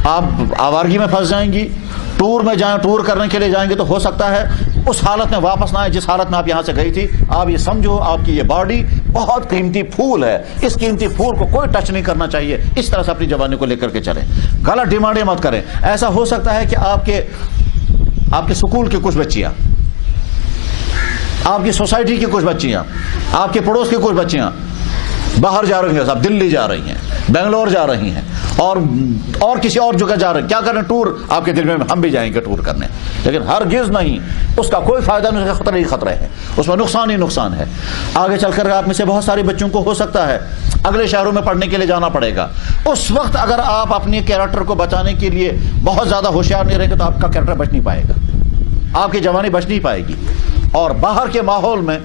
آپ آوارگی میں پھنس جائیں گی. ٹور میں جائیں, ٹور کرنے کے لیے جائیں گے تو ہو سکتا ہے اس حالت میں واپس نہ آئے جس حالت میں آپ یہاں سے گئی تھی. آپ یہ سمجھو آپ کی یہ باڈی بہت قیمتی پھول ہے, اس قیمتی پھول کو کوئی ٹچ نہیں کرنا چاہیے. اس طرح سے اپنی جوانی کو لے کر کے چلیں, غلط ڈیمانڈیں مت کریں. ایسا ہو سکتا ہے کہ آپ کے سکول کی کچھ بچیاں, آپ کی سوسائٹی کی کچھ بچیاں, آپ کے پڑوس کی کچھ بچیاں باہر جا رہی ہیں, صاحب دلی جا رہی ہیں, بنگلور جا رہی ہیں, اور کسی اور جگہ جا رہے ہیں. کیا کریں, ٹور. آپ کے دل میں ہم بھی جائیں گے ٹور کرنے, لیکن ہرگز نہیں, اس کا کوئی فائدہ نہیں, اس کا خطرہ ہی خطرہ ہے, اس میں نقصان ہی نقصان ہے. آگے چل کر آپ میں سے بہت سارے بچوں کو ہو سکتا ہے اگلے شہروں میں پڑھنے کے لیے جانا پڑے گا. اس وقت اگر آپ اپنے کیریکٹر کو بچانے کے لیے بہت زیادہ ہوشیار نہیں رہیں گے تو آپ کا کیریکٹر بچ نہیں پائے گا, آپ کی جوانی بچ نہیں پائے گی, اور باہر کے ماحول میں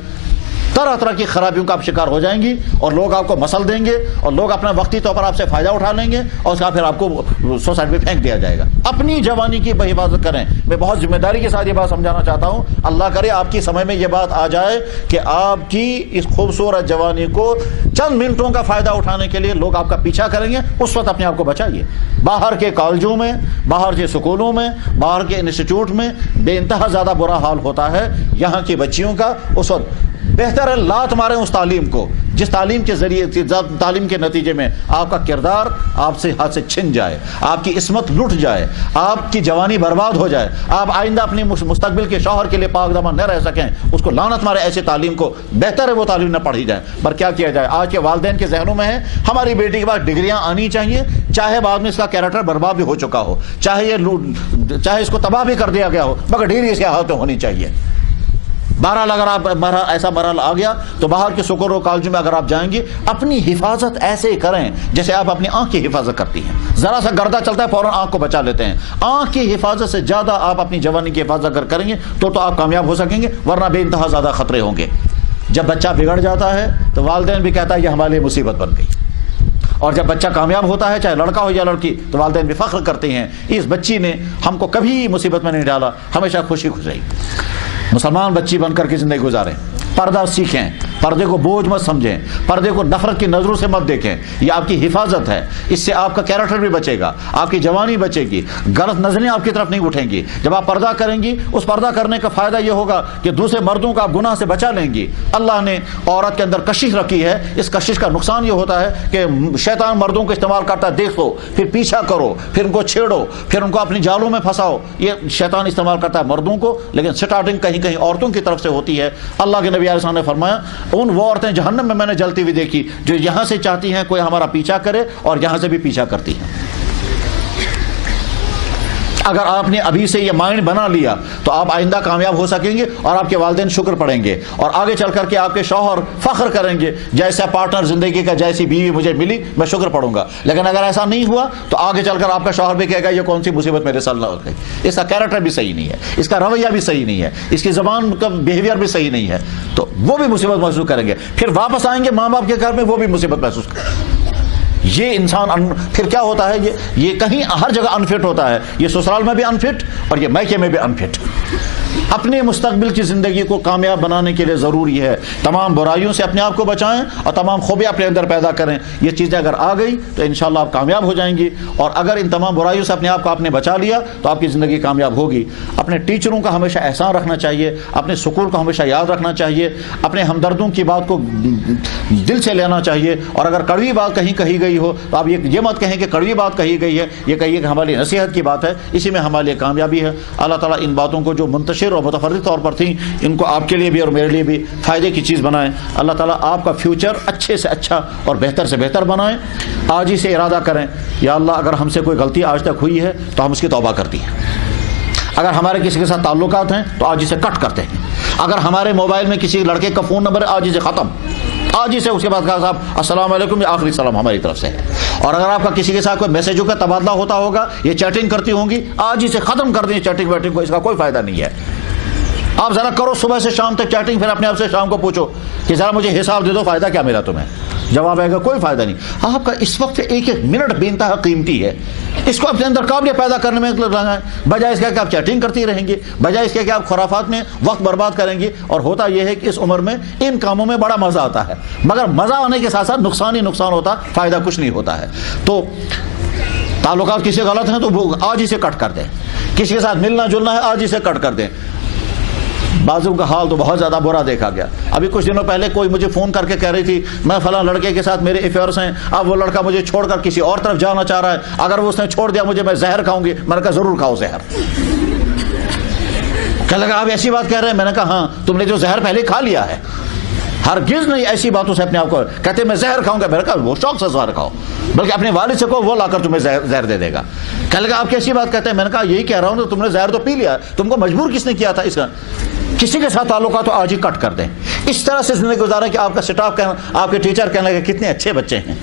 طرح طرح کی خرابیوں کا آپ شکار ہو جائیں گی, اور لوگ آپ کو مسل دیں گے, اور لوگ اپنا وقتی طور پر آپ سے فائدہ اٹھا لیں گے, اور اس کا پھر آپ کو سوسائٹی میں پھینک دیا جائے گا. اپنی جوانی کی حفاظت کریں. میں بہت ذمہ داری کے ساتھ یہ بات سمجھانا چاہتا ہوں. اللہ کرے آپ کی سمجھ میں یہ بات آ جائے کہ آپ کی اس خوبصورت جوانی کو چند منٹوں کا فائدہ اٹھانے کے لیے لوگ آپ کا پیچھا کریں گے. اس وقت اپنے آپ کو بچائیے. باہر کے کالجوں میں, باہر کے سکولوں میں, باہر کے انسٹیٹیوٹ میں بے انتہا زیادہ برا حال ہوتا ہے یہاں کی بچیوں کا. اس وقت بہتر ہے لات ماریں اس تعلیم کو جس تعلیم کے ذریعے, تعلیم کے نتیجے میں آپ کا کردار آپ سے ہاتھ سے چھن جائے, آپ کی عصمت لٹ جائے, آپ کی جوانی برباد ہو جائے, آپ آئندہ اپنی مستقبل کے شوہر کے لیے پاک دامن نہ رہ سکیں. اس کو لعنت مارے ایسی تعلیم کو. بہتر ہے وہ تعلیم نہ پڑھی جائے. پر کیا کیا جائے, آج کے والدین کے ذہنوں میں ہے ہماری بیٹی کے پاس ڈگریاں آنی چاہیے, چاہے بعد میں اس کا کیریکٹر برباد بھی ہو چکا ہو, چاہے اس کو تباہ بھی کر دیا گیا ہو, مگر ڈگری اس کے ہاتھ میں ہونی چاہیے. بہرحال اگر آپ ایسا مرحلہ آ گیا تو باہر کے سکول اور کالجوں میں اگر آپ جائیں گے اپنی حفاظت ایسے کریں جیسے آپ اپنی آنکھ کی حفاظت کرتی ہیں. ذرا سا گردہ چلتا ہے فوراً آنکھ کو بچا لیتے ہیں. آنکھ کی حفاظت سے زیادہ آپ اپنی جوانی کی حفاظت اگر کریں گے تو آپ کامیاب ہو سکیں گے, ورنہ بے انتہا زیادہ خطرے ہوں گے. جب بچہ بگڑ جاتا ہے تو والدین بھی کہتا ہے یہ ہمارے لیے مصیبت بن گئی, اور جب بچہ کامیاب ہوتا ہے چاہے لڑکا ہو یا لڑکی تو والدین بھی فخر کرتے ہیں اس بچی نے ہم کو کبھی مصیبت میں نہیں ڈالا, ہمیشہ خوشی خوش رہی. مسلمان بچی بن کر کے زندگی گزاریں, پردہ سیکھیں, پردے کو بوجھ مت سمجھیں, پردے کو نفرت کی نظروں سے مت دیکھیں. یہ آپ کی حفاظت ہے, اس سے آپ کا کیریکٹر بھی بچے گا, آپ کی جوانی بچے گی, غلط نظریں آپ کی طرف نہیں اٹھیں گی. جب آپ پردہ کریں گی اس پردہ کرنے کا فائدہ یہ ہوگا کہ دوسرے مردوں کو آپ گناہ سے بچا لیں گی. اللہ نے عورت کے اندر کشش رکھی ہے, اس کشش کا نقصان یہ ہوتا ہے کہ شیطان مردوں کو استعمال کرتا ہے, دیکھو پھر پیچھا کرو, پھر ان کو چھیڑو, پھر ان کو اپنی جالوں میں پھنساؤ. یہ شیطان استعمال کرتا ہے مردوں کو, لیکن سٹارٹنگ کہیں کہیں عورتوں کی طرف سے ہوتی ہے. اللہ کے نبی علیہ السلام نے فرمایا ان وہ عورتیں جہنم میں نے جلتی ہوئی دیکھی جو یہاں سے چاہتی ہیں کوئی ہمارا پیچھا کرے اور یہاں سے بھی پیچھا کرتی ہیں. اگر آپ نے ابھی سے یہ مائنڈ بنا لیا تو آپ آئندہ کامیاب ہو سکیں گے اور آپ کے والدین شکر پڑیں گے اور آگے چل کر کے آپ کے شوہر فخر کریں گے جیسا پارٹنر زندگی کا جیسی بیوی مجھے ملی میں شکر پڑوں گا. لیکن اگر ایسا نہیں ہوا تو آگے چل کر آپ کا شوہر بھی کہے گا یہ کون سی مصیبت میرے ساتھ لگ گئی. اس کا کیریکٹر بھی صحیح نہیں ہے, اس کا رویہ بھی صحیح نہیں ہے, اس کی زبان کا بیہیویئر بھی صحیح نہیں ہے, تو وہ بھی مصیبت محسوس کریں گے. پھر واپس آئیں گے ماں باپ کے گھر میں, وہ بھی مصیبت محسوس کریں گے. یہ انسان پھر کیا ہوتا ہے, یہ کہیں ہر جگہ انفٹ ہوتا ہے. یہ سسرال میں بھی انفٹ اور یہ میکے میں بھی انفٹ. اپنے مستقبل کی زندگی کو کامیاب بنانے کے لیے ضروری ہے تمام برائیوں سے اپنے آپ کو بچائیں اور تمام خوبیاں اپنے اندر پیدا کریں. یہ چیزیں اگر آ گئی تو انشاءاللہ آپ کامیاب ہو جائیں گی, اور اگر ان تمام برائیوں سے اپنے آپ کو آپ نے بچا لیا تو آپ کی زندگی کامیاب ہوگی. اپنے ٹیچروں کا ہمیشہ احسان رکھنا چاہیے, اپنے سکول کو ہمیشہ یاد رکھنا چاہیے, اپنے ہمدردوں کی بات کو دل سے لینا چاہیے, اور اگر کڑوی بات کہیں کہی گئی ہو تو آپ یہ مت کہیں کہ کڑوی بات کہی گئی ہے, یہ کہیے کہ ہماری نصیحت کی بات ہے, اسی میں ہمارے لیے کامیابی ہے. اللہ تعالیٰ ان باتوں کو جو منتشر اور متفرد طور پر تھیں ان کو آپ کے لیے بھی اور میرے لیے بھی فائدے کی چیز بنائیں. اللہ تعالیٰ آپ کا فیوچر اچھے سے اچھا اور بہتر سے بہتر بنائیں. آج ہی سے ارادہ کریں, یا اللہ اگر ہم سے کوئی غلطی آج تک ہوئی ہے تو ہم اس کی توبہ کرتی ہیں. اگر ہمارے کسی کے ساتھ تعلقات ہیں تو آج ہی سے کٹ کرتے ہیں. اگر ہمارے موبائل میں کسی لڑکے کا فون نمبر ہے آج ہی سے ختم, آج ہی سے اس کے بعد کہا صاحب السلام علیکم, یہ آخری سلام ہماری طرف سے ہے. اور اگر آپ کا کسی کے ساتھ کوئی میسجوں کا تبادلہ ہوتا ہوگا, یہ چیٹنگ کرتی ہوں گی, آج ہی سے ختم کر دیں چیٹنگ ویٹنگ کو, اس کا کوئی فائدہ نہیں ہے. آپ ذرا کرو صبح سے شام تک چیٹنگ, پھر اپنے آپ سے شام کو پوچھو کہ ذرا مجھے حساب دے دو, فائدہ کیا ملا تمہیں؟ جواب آئے گا کوئی فائدہ نہیں. آپ کا اس وقت ایک ایک منٹ بے انتہا قیمتی ہے, اس کو اپنے اندر قابلیت پیدا کرنے میں لگائیں, بجائے اس کے کہ آپ چیٹنگ کرتی رہیں گے, بجائے اس کے کہ آپ خرافات میں وقت برباد کریں گے. اور ہوتا یہ ہے کہ اس عمر میں ان کاموں میں بڑا مزہ آتا ہے, مگر مزہ آنے کے ساتھ ساتھ نقصان ہی نقصان ہوتا, فائدہ کچھ نہیں ہوتا ہے. تو تعلقات کسی غلط ہیں تو وہ آج ہی سے کٹ کر دیں. کسی کے ساتھ ملنا جلنا ہے آج ہی سے کٹ کر دیں. بعضوں کا حال تو بہت زیادہ برا دیکھا گیا. ابھی کچھ دنوں پہلے کوئی مجھے فون کر کے کہہ رہی تھی میں فلاں لڑکے کے ساتھ میرے افیئرس ہیں, اب وہ لڑکا مجھے چھوڑ کر کسی اور طرف جانا چاہ رہا ہے, اگر وہ اس نے چھوڑ دیا مجھے میں زہر کھاؤں گی. میں نے کہا ضرور کھاؤ زہر. کہنے لگا آپ ایسی بات کہہ رہے ہیں؟ میں نے کہا ہاں, تم نے جو زہر پہلے کھا لیا ہے. ہرگز نہیں ایسی باتوں سے اپنے آپ کو کہتے میں زہر کھاؤں گا. میں نے کہا وہ شوق سے زہر کھاؤ, بلکہ اپنے والد سے کہو وہ لا کر تمہیں زہر دے دے گا. کہنے لگا آپ کیسی بات کہتے ہیں؟ میں نے کہا یہی کہہ رہا ہوں, تم نے زہر تو پی لیا, تم کو مجبور کس نے کیا تھا اس کا. کسی کے ساتھ تعلقات تو آج ہی کٹ کر دیں. اس طرح سے زندگی گزاریں کہ آپ کا سٹاف آپ کے ٹیچر کہنے لگے کتنے اچھے بچے ہیں.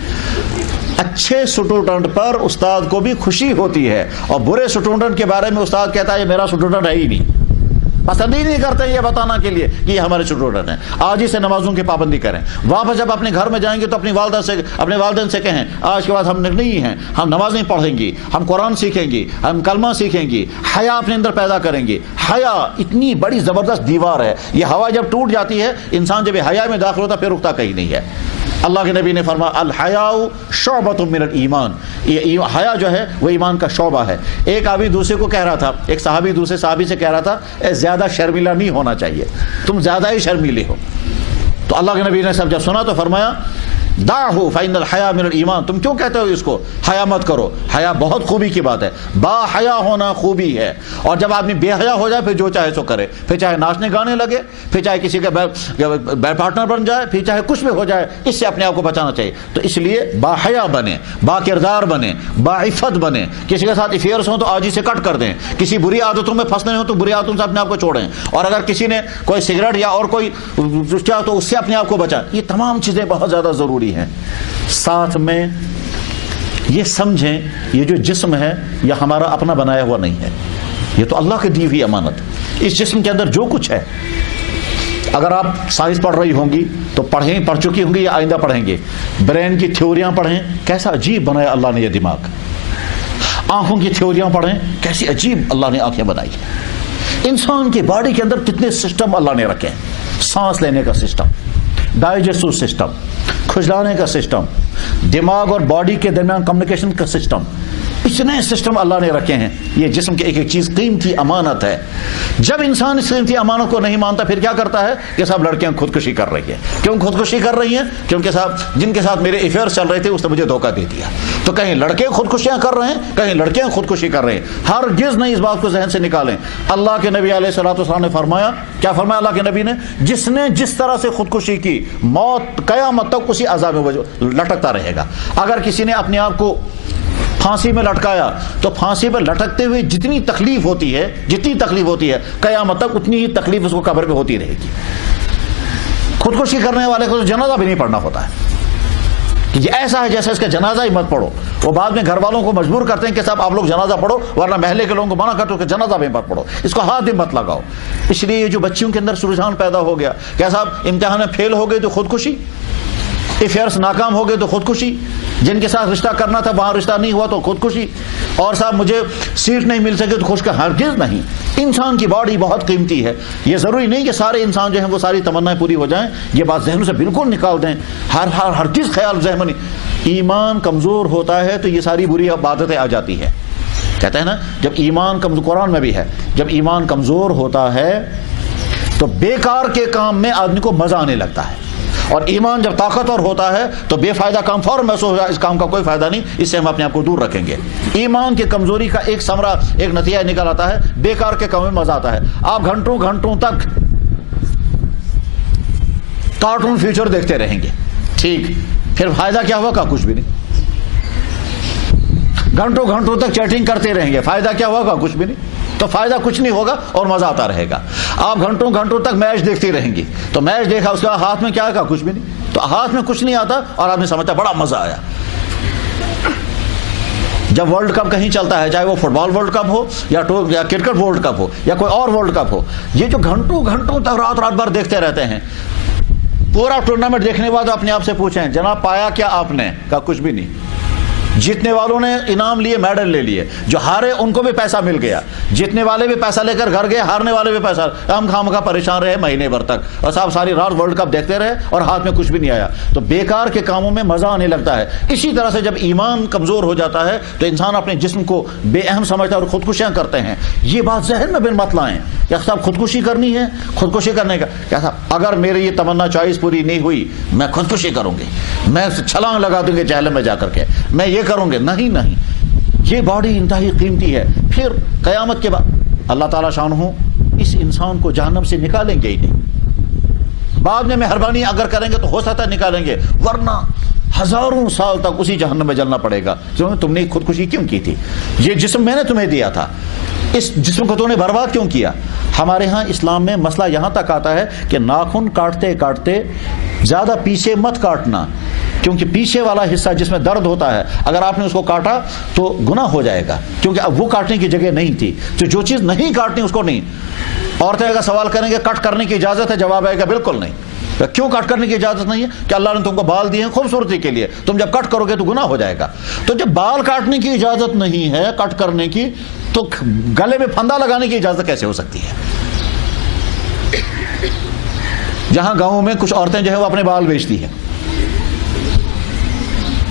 اچھے اسٹوڈنٹ پر استاد کو بھی خوشی ہوتی ہے, اور برے اسٹوڈنٹ کے بارے میں استاد کہتا ہے یہ میرا اسٹوڈنٹ ہے ہی نہیں, پسند ہی نہیں کرتے یہ بتانا کے لیے کہ یہ ہمارے اسٹوڈنٹ ہیں. آج ہی سے نمازوں کی پابندی کریں. واپس جب اپنے گھر میں جائیں گے تو اپنی والدہ سے اپنے والدین سے کہیں آج کے بعد ہم نہیں ہیں, ہم نماز نہیں پڑھیں گی, ہم قرآن سیکھیں گی, ہم کلمہ سیکھیں گی, حیا اپنے اندر پیدا کریں گی. حیا اتنی بڑی زبردست دیوار ہے, یہ ہوا جب ٹوٹ جاتی ہے انسان جب حیا میں داخل ہوتا پھر رکتا کہیں نہیں ہے. اللہ کے نبی نے فرمایا الحیاء شعبۃ من الایمان, یہ حیا جو ہے وہ ایمان کا شعبہ ہے. ایک آدمی دوسرے کو کہہ رہا تھا, ایک صحابی دوسرے صحابی سے کہہ رہا تھا زیادہ شرمیلا نہیں ہونا چاہیے, تم زیادہ ہی شرمیلے ہو. تو اللہ کے نبی نے سب جب سنا تو فرمایا دعہ فإن الحیا من الایمان, تم کیوں کہتے ہو اس کو حیا مت کرو, حیا بہت خوبی کی بات ہے, با حیا ہونا خوبی ہے. اور جب آدمی بے حیا ہو جائے پھر جو چاہے سو کرے, پھر چاہے ناچنے گانے لگے, پھر چاہے کسی کا بیڈ پارٹنر بن جائے, پھر چاہے کچھ بھی ہو جائے, اس سے اپنے آپ کو بچانا چاہیے. تو اس لیے با حیا بنے, با کردار بنے, با عفت بنے. کسی کے ساتھ افیئرس ہوں تو آج ہی سے کٹ کر دیں, کسی بری عادتوں میں پھنسنے ہوں تو بری عادتوں سے اپنے آپ کو چھوڑیں, اور اگر کسی نے کوئی سگریٹ یا اور کوئی کیا تو اس سے اپنے آپ کو بچائیں. یہ تمام چیزیں بہت زیادہ ضروری ہیں. ساتھ میں یہ سمجھیں یہ جو جسم ہے یہ ہمارا اپنا بنایا ہوا نہیں ہے, یہ تو اللہ کی دی ہوئی امانت. اس جسم کے اندر جو کچھ ہے, اگر آپ سائنس پڑھ رہی ہوں گی تو پڑھ چکی ہوں گی یا آئندہ پڑھیں گے, برین کی تھیوریاں پڑھیں, کیسا عجیب بنایا اللہ نے یہ دماغ. آنکھوں کی تھیوریاں پڑھیں, کیسی عجیب اللہ نے آنکھیں بنائی. انسان کی باڈی کے اندر کتنے سسٹم اللہ نے رکھے ہیں, سانس لینے کا سسٹم, ڈائجسٹو سسٹم, کھجلانے کا سسٹم, دماغ اور باڈی کے درمیان کمیونیکیشن کا سسٹم, اتنے سسٹم اللہ نے رکھے ہیں. یہ جسم کی ایک ایک چیز قیمتی امانت ہے. جب انسان اس قیمتی امانت کو نہیں مانتا پھر کیا کرتا ہے کہ صاحب لڑکیاں خودکشی کر رہی ہیں. کیوں خودکشی کر رہی ہیں؟ کیونکہ صاحب جن کے ساتھ میرے افیئرس چل رہے تھے اس نے مجھے دھوکہ دے دیا. تو کہیں لڑکے خودکشیاں کر رہے ہیں, کہیں لڑکیاں خودکشی کر رہے ہیں. ہرگز نہیں اس بات کو ذہن سے نکالیں. اللہ کے نبی علیہ الصلوۃ والسلام نے فرمایا, کیا فرمایا اللہ کے نبی نے, جس نے جس طرح سے خودکشی کی موت قیامت تک اسی عذاب میں لٹکتا رہے گا. اگر کسی نے اپنے آپ کو پھانسی میں لٹکایا تو پھانسی پہ لٹکتے ہوئے جتنی تکلیف ہوتی ہے قیامت تک اتنی ہی تکلیف اس کو قبر پہ ہوتی رہے گی. خودکشی کرنے والے کو تو جنازہ بھی نہیں پڑھنا ہوتا ہے کہ یہ ایسا ہے جیسے اس کا جنازہ ہی مت پڑھو. وہ بعد میں گھر والوں کو مجبور کرتے ہیں کہ صاحب آپ لوگ جنازہ پڑھو, ورنہ محلے کے لوگوں کو منع کرتے ہو کہ جنازہ بھی مت پڑھو, اس کو ہاتھ بھی مت لگاؤ. اس لیے یہ جو بچیوں کے اندر رجحان پیدا ہو گیا کہ صاحب امتحان میں فیل ہو گئے تو خودکشی, افیئرس ناکام ہو گئے تو خودکشی, جن کے ساتھ رشتہ کرنا تھا وہاں رشتہ نہیں ہوا تو خودکشی, اور صاحب مجھے سیٹ نہیں مل سکے تو خودکشی. ہرگز نہیں. انسان کی باڈی بہت قیمتی ہے. یہ ضروری نہیں کہ سارے انسان جو ہیں وہ ساری تمنائیں پوری ہو جائیں, یہ بات ذہنوں سے بالکل نکال دیں. ہرگز خیال ذہن میں نہیں. ایمان کمزور ہوتا ہے تو یہ ساری بری عادتیں آ جاتی ہے. کہتے ہیں نا جب ایمان کمزور, قرآن میں بھی ہے, جب ایمان کمزور ہوتا ہے تو بیکار کے کام میں آدمی کو مزہ آنے لگتا ہے, اور ایمان جب طاقتور ہوتا ہے تو بے فائدہ کام فوراً محسوس ہو جائے, اس کام کا کوئی فائدہ نہیں, اس سے ہم اپنے آپ کو دور رکھیں گے. ایمان کی کمزوری کا ایک ثمرہ, ایک نتیجہ نکل آتا ہے, بیکار کے کام میں مزہ آتا ہے. آپ گھنٹوں تک کارٹون فیچر دیکھتے رہیں گے, ٹھیک, پھر فائدہ کیا ہوا؟ کا کچھ بھی نہیں. گھنٹوں تک چیٹنگ کرتے رہیں گے, فائدہ کیا ہوا؟ کا کچھ بھی نہیں. تو فائدہ کچھ نہیں ہوگا اور مزہ آتا رہے گا. آپ گھنٹوں تک میچ دیکھتی رہیں گی, تو میچ دیکھا اس کے بعد ہاتھ میں کیا آئے گا؟ کچھ بھی نہیں. تو ہاتھ میں کچھ نہیں آتا اور آدمی سمجھتا بڑا مزہ آیا. جب ورلڈ کپ کہیں چلتا ہے, چاہے وہ فٹ بال ورلڈ کپ ہو یا کرکٹ ورلڈ کپ ہو یا کوئی اور ورلڈ کپ ہو, یہ جو گھنٹوں تک رات بھر دیکھتے رہتے ہیں, پورا ٹورنامنٹ دیکھنے کے بعد اپنے آپ سے پوچھیں جناب پایا کیا آپ نے؟ کہا کچھ بھی نہیں. جیتنے والوں نے انعام لیے, میڈل لے لیے, جو ہارے ان کو بھی پیسہ مل گیا, جیتنے والے بھی پیسہ لے کر گھر گئے, ہارنے والے بھی پیسہ. ہم خامخواہ پریشان رہے مہینے بھر تک, اور صاحب ساری رات ورلڈ کپ دیکھتے رہے اور ہاتھ میں کچھ بھی نہیں آیا. تو بیکار کے کاموں میں مزہ آنے لگتا ہے. اسی طرح سے جب ایمان کمزور ہو جاتا ہے تو انسان اپنے جسم کو بے اہم سمجھتا ہے اور خودکشیاں کرتے ہیں. یہ بات ذہن میں بن مت لائیں کہ صاحب خودکشی کرنی ہے, خودکشی کرنے کا کیا صاحب اگر میری یہ تمنا چوائس پوری نہیں ہوئی میں خودکشی کروں گی, میں چھلانگ لگا دوں گی جہنم میں جا کر کے, میں یہ کروں گے. نہیں, یہ باڈی انتہائی قیمتی ہے. پھر قیامت کے بعد اللہ تعالیٰ شانہ اس انسان کو جہنم سے نکالیں گے ہی نہیں. بعد میں مہربانی اگر کریں گے تو ہو سکتا ہے نکالیں گے, ورنہ ہزاروں سال تک اسی جہنم میں جلنا پڑے گا. تم نے خودکشی کیوں کی تھی؟ یہ جسم میں نے تمہیں دیا تھا, اس جسم کو تم نے برباد کیوں کیا؟ ہمارے ہاں اسلام میں مسئلہ یہاں تک آتا ہے کہ ناخن کاٹتے زیادہ پیچھے مت کاٹنا, کیونکہ پیچھے والا حصہ جس میں درد ہوتا ہے اگر آپ نے اس کو کاٹا تو گناہ ہو جائے گا, کیونکہ اب وہ کاٹنے کی جگہ نہیں تھی. تو جو چیز نہیں کاٹنی اس کو نہیں. عورتیں اگر سوال کریں گے کٹ کرنے کی اجازت ہے, جواب آئے گا بالکل نہیں. کیوں کٹ کرنے کی اجازت نہیں ہے؟ کہ اللہ نے تم کو بال دیے ہیں خوبصورتی کے لیے, تم جب کٹ کرو گے تو گناہ ہو جائے گا. تو جب بال کاٹنے کی اجازت نہیں ہے, کٹ کرنے کی, تو گلے میں پھندا لگانے کی اجازت کیسے ہو سکتی ہے؟ جہاں گاؤں میں کچھ عورتیں جو ہے وہ اپنے بال بیچتی ہیں,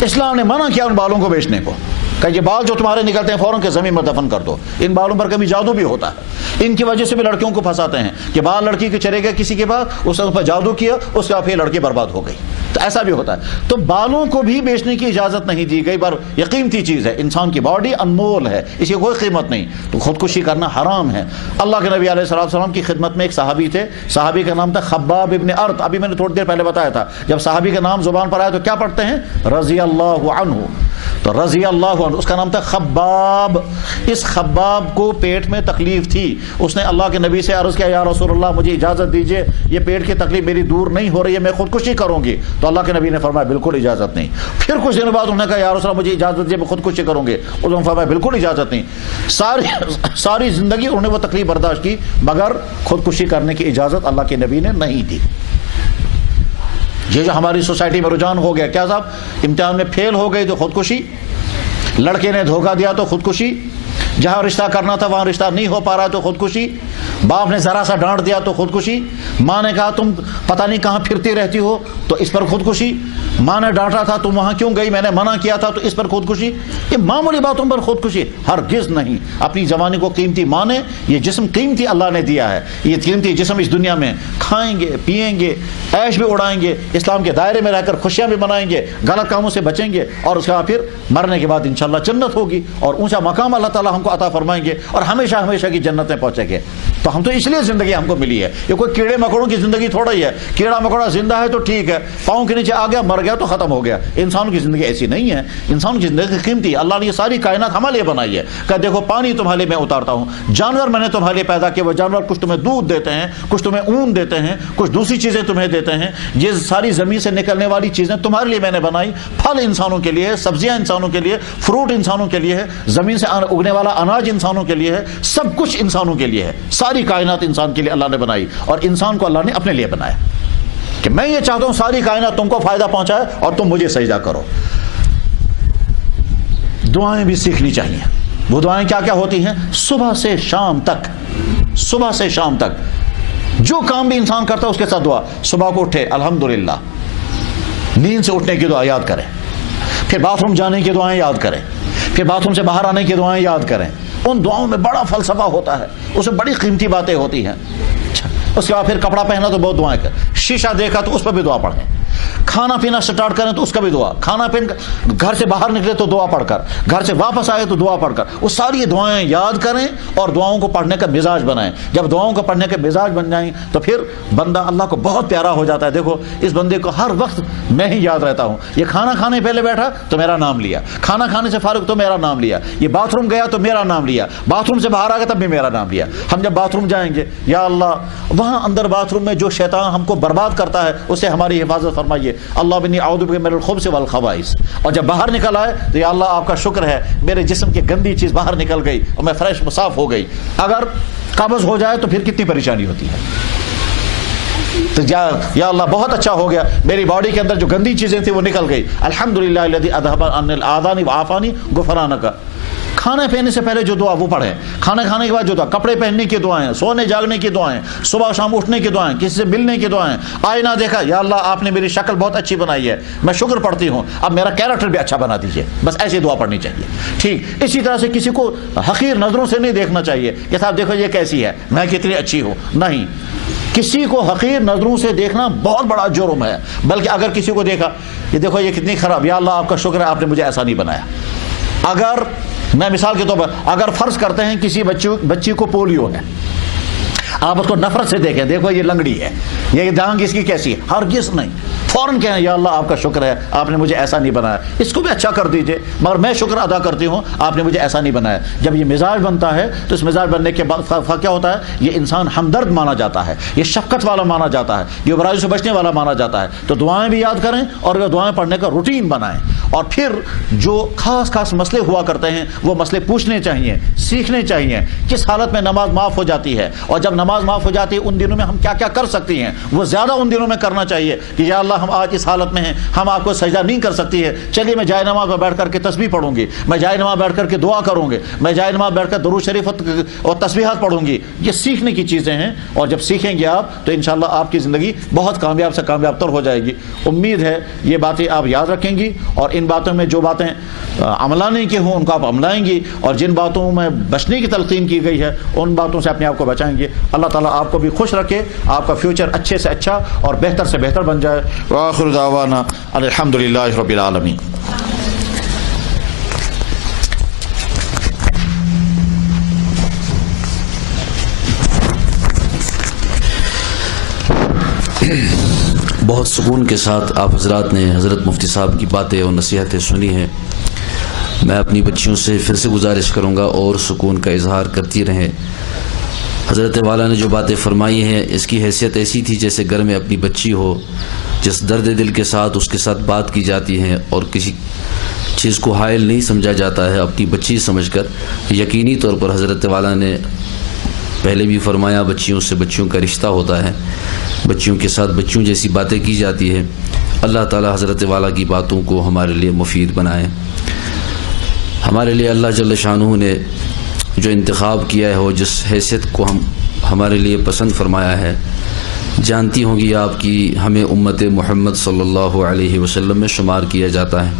اسلام نے منع کیا ان بالوں کو بیچنے کو, کہ یہ بال جو تمہارے نکلتے ہیں فوراً کے زمین میں دفن کر دو. ان بالوں پر کبھی جادو بھی ہوتا ہے, ان کی وجہ سے بھی لڑکیوں کو پھنساتے ہیں کہ بال لڑکی کے چلے گئے کسی کے پاس, اس نے اس پر جادو کیا, اس کے بعد پھر لڑکی برباد ہو گئی. تو ایسا بھی ہوتا ہے. تو بالوں کو بھی بیچنے کی اجازت نہیں دی گئی. بار یہ قیمتی چیز ہے, انسان کی باڈی انمول ہے, اس کی کوئی قیمت نہیں. تو خودکشی کرنا حرام ہے. اللہ کے نبی علیہ السلام کی خدمت میں ایک صحابی تھے, صحابی کا نام تھا خباب ابن ارت. ابھی میں نے تھوڑی دیر پہلے بتایا تھا, جب صحابی کا نام زبان پر آیا تو کیا پڑھتے ہیں؟ رضی اللہ عنہ. تو رضی اللہ عنہ, اس کا نام تھا خباب. اس خباب کو پیٹ میں تکلیف تھی, اس نے اللہ کے نبی سے عرض کیا یا رسول اللہ مجھے اجازت دیجئے, یہ پیٹ کی تکلیف میری دور نہیں ہو رہی ہے, میں خودکشی کروں گی. تو اللہ کے نبی نے فرمایا بالکل اجازت نہیں. پھر کچھ دن بعد انہوں نے کہا یا رسول اللہ مجھے اجازت دیجئے میں خودکشی کروں گی, انہوں نے فرمایا بالکل اجازت نہیں. ساری زندگی انہوں نے وہ تکلیف برداشت کی, مگر خودکشی کرنے کی اجازت اللہ کے نبی نے نہیں دی. یہ جو ہماری سوسائٹی میں رجحان ہو گیا, کیا صاحب امتحان میں فیل ہو گئی تو خودکشی, لڑکے نے دھوکہ دیا تو خودکشی, جہاں رشتہ کرنا تھا وہاں رشتہ نہیں ہو پا رہا تو خودکشی, باپ نے ذرا سا ڈانٹ دیا تو خودکشی, ماں نے کہا تم پتہ نہیں کہاں پھرتی رہتی ہو تو اس پر خودکشی, ماں نے ڈانٹا تھا تم وہاں کیوں گئی, میں نے منع کیا تھا تو اس پر خودکشی. یہ معمولی باتوں پر خودکشی ہرگز نہیں. اپنی جوانی کو قیمتی مانے, یہ جسم قیمتی اللہ نے دیا ہے, یہ قیمتی جسم اس دنیا میں کھائیں گے پیئیں گے عیش بھی اڑائیں گے, اسلام کے دائرے میں رہ کر خوشیاں بھی منائیں گے, غلط کاموں سے بچیں گے, اور اس کے بعد پھر مرنے کے بعد انشاءاللہ جنت ہوگی اور اونچا مقام اللہ تعالیٰ ہم کو عطا فرمائیں گے اور ہمیشہ ہمیشہ کی جنت میں پہنچیں گے. تو تو ہم تو اس لیے زندگی ہم کو ملی ہے. یہ کوئی کیڑے مکوڑوں کی زندگی تھوڑا ہی ہے. کیڑا مکوڑا زندہ ہے تو ٹھیک ہے, پاؤں کے نیچے آ گیا مر گیا تو ختم ہو گیا. انسانوں کی زندگی ایسی نہیں ہے. انسانوں کی زندگی قیمتی ہے. اللہ نے یہ ساری کائنات ہمارے لیے بنائی ہے کہ دیکھو پانی تمہارے لیے میں اتارتا ہوں, جانور میں نے تمہارے لیے پیدا کیا. وہ جانور کچھ تمہیں دودھ دیتے ہیں, کچھ تمہیں اون دیتے ہیں, کچھ دوسری چیزیں تمہیں دیتے ہیں. یہ ساری زمین سے نکلنے والی چیزیں تمہارے لیے میں نے بنائی. پھل انسانوں کے لیے, سبزیاں انسانوں کے لیے, فروٹ انسانوں کے لیے ہے, زمین سے اگنے والا اناج انسانوں کے لیے ہے, سب کچھ انسانوں کے لیے ہے. ساری کائنات انسان کے لیے اللہ نے بنائی, اور انسان کو اللہ نے اپنے لیے بنایا کہ میں یہ چاہتا ہوں ساری کائنات تم کو فائدہ پہنچائے اور تم مجھے سجدہ کرو. دعائیں بھی سیکھنی چاہیے. وہ دعائیں کیا کیا ہوتی ہیں؟ صبح سے شام تک, صبح سے شام تک جو کام بھی انسان کرتا ہے اس کے ساتھ دعا. صبح کو اٹھے الحمدللہ, نیند سے اٹھنے کی دعا یاد کریں, پھر باتھ روم جانے کی دعائیں یاد کریں, پھر باتھ روم سے باہر آنے کی دعائیں یاد کریں. ان دعاؤں میں بڑا فلسفہ ہوتا ہے, اس میں بڑی قیمتی باتیں ہوتی ہیں. اس کے بعد پھر کپڑا پہنا تو بہت دعائیں کریں, شیشہ دیکھا تو اس پہ بھی دعا پڑھیں, کھانا پینا سٹارٹ کریں تو اس کا بھی دعا, کھانا پینا گھر سے باہر نکلے تو دعا پڑھ کر, گھر سے واپس آئے تو دعا پڑھ کر, وہ ساری دعائیں یاد کریں اور دعاؤں کو پڑھنے کا مزاج بنائیں. جب دعاؤں کو پڑھنے کے مزاج بن جائیں تو پھر بندہ اللہ کو بہت پیارا ہو جاتا ہے. دیکھو اس بندے کو ہر وقت میں ہی یاد رہتا ہوں. یہ کھانا کھانے پہلے بیٹھا تو میرا نام لیا, کھانا کھانے سے فارغ تو میرا نام لیا, یہ باتھ روم گیا تو میرا نام لیا, باتھ روم سے باہر آ گیا تب بھی میرا نام لیا. ہم جب باتھ روم جائیں گے یا اللہ وہاں اندر باتھ روم میں جو شیطان ہم کو برباد کرتا ہے اسے ہماری حفاظت فرمائیے. اللہ بنی اعوذ بک من الخبث والخبائث. اور جب باہر نکل آئے تو یا اللہ آپ کا شکر ہے میرے جسم کی گندی چیز باہر نکل گئی اور میں فریش صاف ہو گئی. اگر قبض ہو جائے تو پھر کتنی پریشانی ہوتی ہے. تو یا اللہ بہت اچھا ہو گیا, میری باڈی کے اندر جو گندی چیزیں تھیں وہ نکل گئی. الحمدللہ الذی اذهب عنی الاذان وعافانی غفرانک. کھانا پینے سے پہلے جو دعا وہ پڑھیں, کھانا کھانے کے بعد جو دعا, کپڑے پہننے کی دعائیں, سونے جاگنے کی دعائیں, صبح شام اٹھنے کی دعائیں, کسی سے ملنے کی دعائیں. آئینہ دیکھا یا اللہ آپ نے میری شکل بہت اچھی بنائی ہے, میں شکر پڑھتی ہوں, اب میرا کیریکٹر بھی اچھا بنا دیجیے. بس ایسی دعا پڑھنی چاہیے. ٹھیک اسی طرح سے کسی کو حقیر نظروں سے نہیں دیکھنا چاہیے کہ صاحب دیکھو یہ کیسی ہے, میں کتنی اچھی ہوں. نہیں, کسی کو حقیر نظروں سے دیکھنا بہت بڑا جرم ہے. بلکہ اگر کسی کو دیکھا یہ دیکھو یہ کتنی خراب, یا اللہ آپ کا شکر ہے آپ نے مجھے ایسا نہیں بنایا. اگر میں مثال کے طور پر اگر فرض کرتے ہیں کسی بچی کو پولیو ہے, آپ اس کو نفرت سے دیکھیں, دیکھو یہ لنگڑی ہے, یہ ڈانگ اس کی کیسی ہے, ہرگز نہیں. فوراً کہیں یا اللہ آپ کا شکر ہے آپ نے مجھے ایسا نہیں بنایا, اس کو بھی اچھا کر دیجئے, مگر میں شکر ادا کرتی ہوں آپ نے مجھے ایسا نہیں بنایا. جب یہ مزاج بنتا ہے تو اس مزاج بننے کے بعد کیا ہوتا ہے, یہ انسان ہمدرد مانا جاتا ہے, یہ شفقت والا مانا جاتا ہے, یہ برائیوں سے بچنے والا مانا جاتا ہے. تو دعائیں بھی یاد کریں اور وہ دعائیں پڑھنے کا روٹین بنائیں. اور پھر جو خاص خاص مسئلے ہوا کرتے ہیں وہ مسئلے پوچھنے چاہیے, سیکھنے چاہیے. کس حالت میں نماز معاف ہو جاتی ہے, اور جب نماز معاف ہو جاتی ہے ان دنوں میں ہم کیا کیا کر سکتی ہیں, وہ زیادہ ان دنوں میں کرنا چاہیے کہ یا اللہ ہم آج اس حالت میں ہیں, ہم آپ کو سجدہ نہیں کر سکتی ہے, چلیے میں جائے نماز میں بیٹھ کر کے تسبیح پڑھوں گی, میں جائے نماز بیٹھ کر کے دعا کروں گی, میں جائے نماز بیٹھ کر درود شریف اور تسبیحات پڑھوں گی. یہ سیکھنے کی چیزیں ہیں, اور جب سیکھیں گے آپ تو انشاءاللہ آپ کی زندگی بہت کامیاب سے کامیاب تر ہو جائے گی. امید ہے یہ باتیں آپ یاد رکھیں گی, اور ان باتوں میں جو باتیں عملانے کی ہوں ان کو آپ عملائیں گی, اور جن باتوں میں بچنے کی تلقین کی گئی ہے ان باتوں سے اپنے آپ کو بچائیں گے. اللہ تعالیٰ آپ کو بھی خوش رکھے, آپ کا فیوچر اچھے سے اچھا اور بہتر سے بہتر بن جائے. وآخر دعوانا الحمدللہ رب العالمین. بہت سکون کے ساتھ آپ حضرات نے حضرت مفتی صاحب کی باتیں اور نصیحتیں سنی ہیں. میں اپنی بچیوں سے پھر سے گزارش کروں گا اور سکون کا اظہار کرتی رہیں. حضرت والا نے جو باتیں فرمائی ہیں اس کی حیثیت ایسی تھی جیسے گھر میں اپنی بچی ہو, جس درد دل کے ساتھ اس کے ساتھ بات کی جاتی ہے اور کسی چیز کو حائل نہیں سمجھا جاتا ہے, اپنی بچی سمجھ کر. یقینی طور پر حضرت والا نے پہلے بھی فرمایا بچیوں سے بچیوں کا رشتہ ہوتا ہے, بچیوں کے ساتھ بچیوں جیسی باتیں کی جاتی ہے. اللہ تعالی حضرت والا کی باتوں کو ہمارے لیے مفید بنائے. ہمارے لیے اللہ جل شانہ نے جو انتخاب کیا ہے, وہ جس حیثیت کو ہمارے لیے پسند فرمایا ہے, جانتی ہوں گی آپ کی ہمیں امت محمد صلی اللہ علیہ وسلم میں شمار کیا جاتا ہے.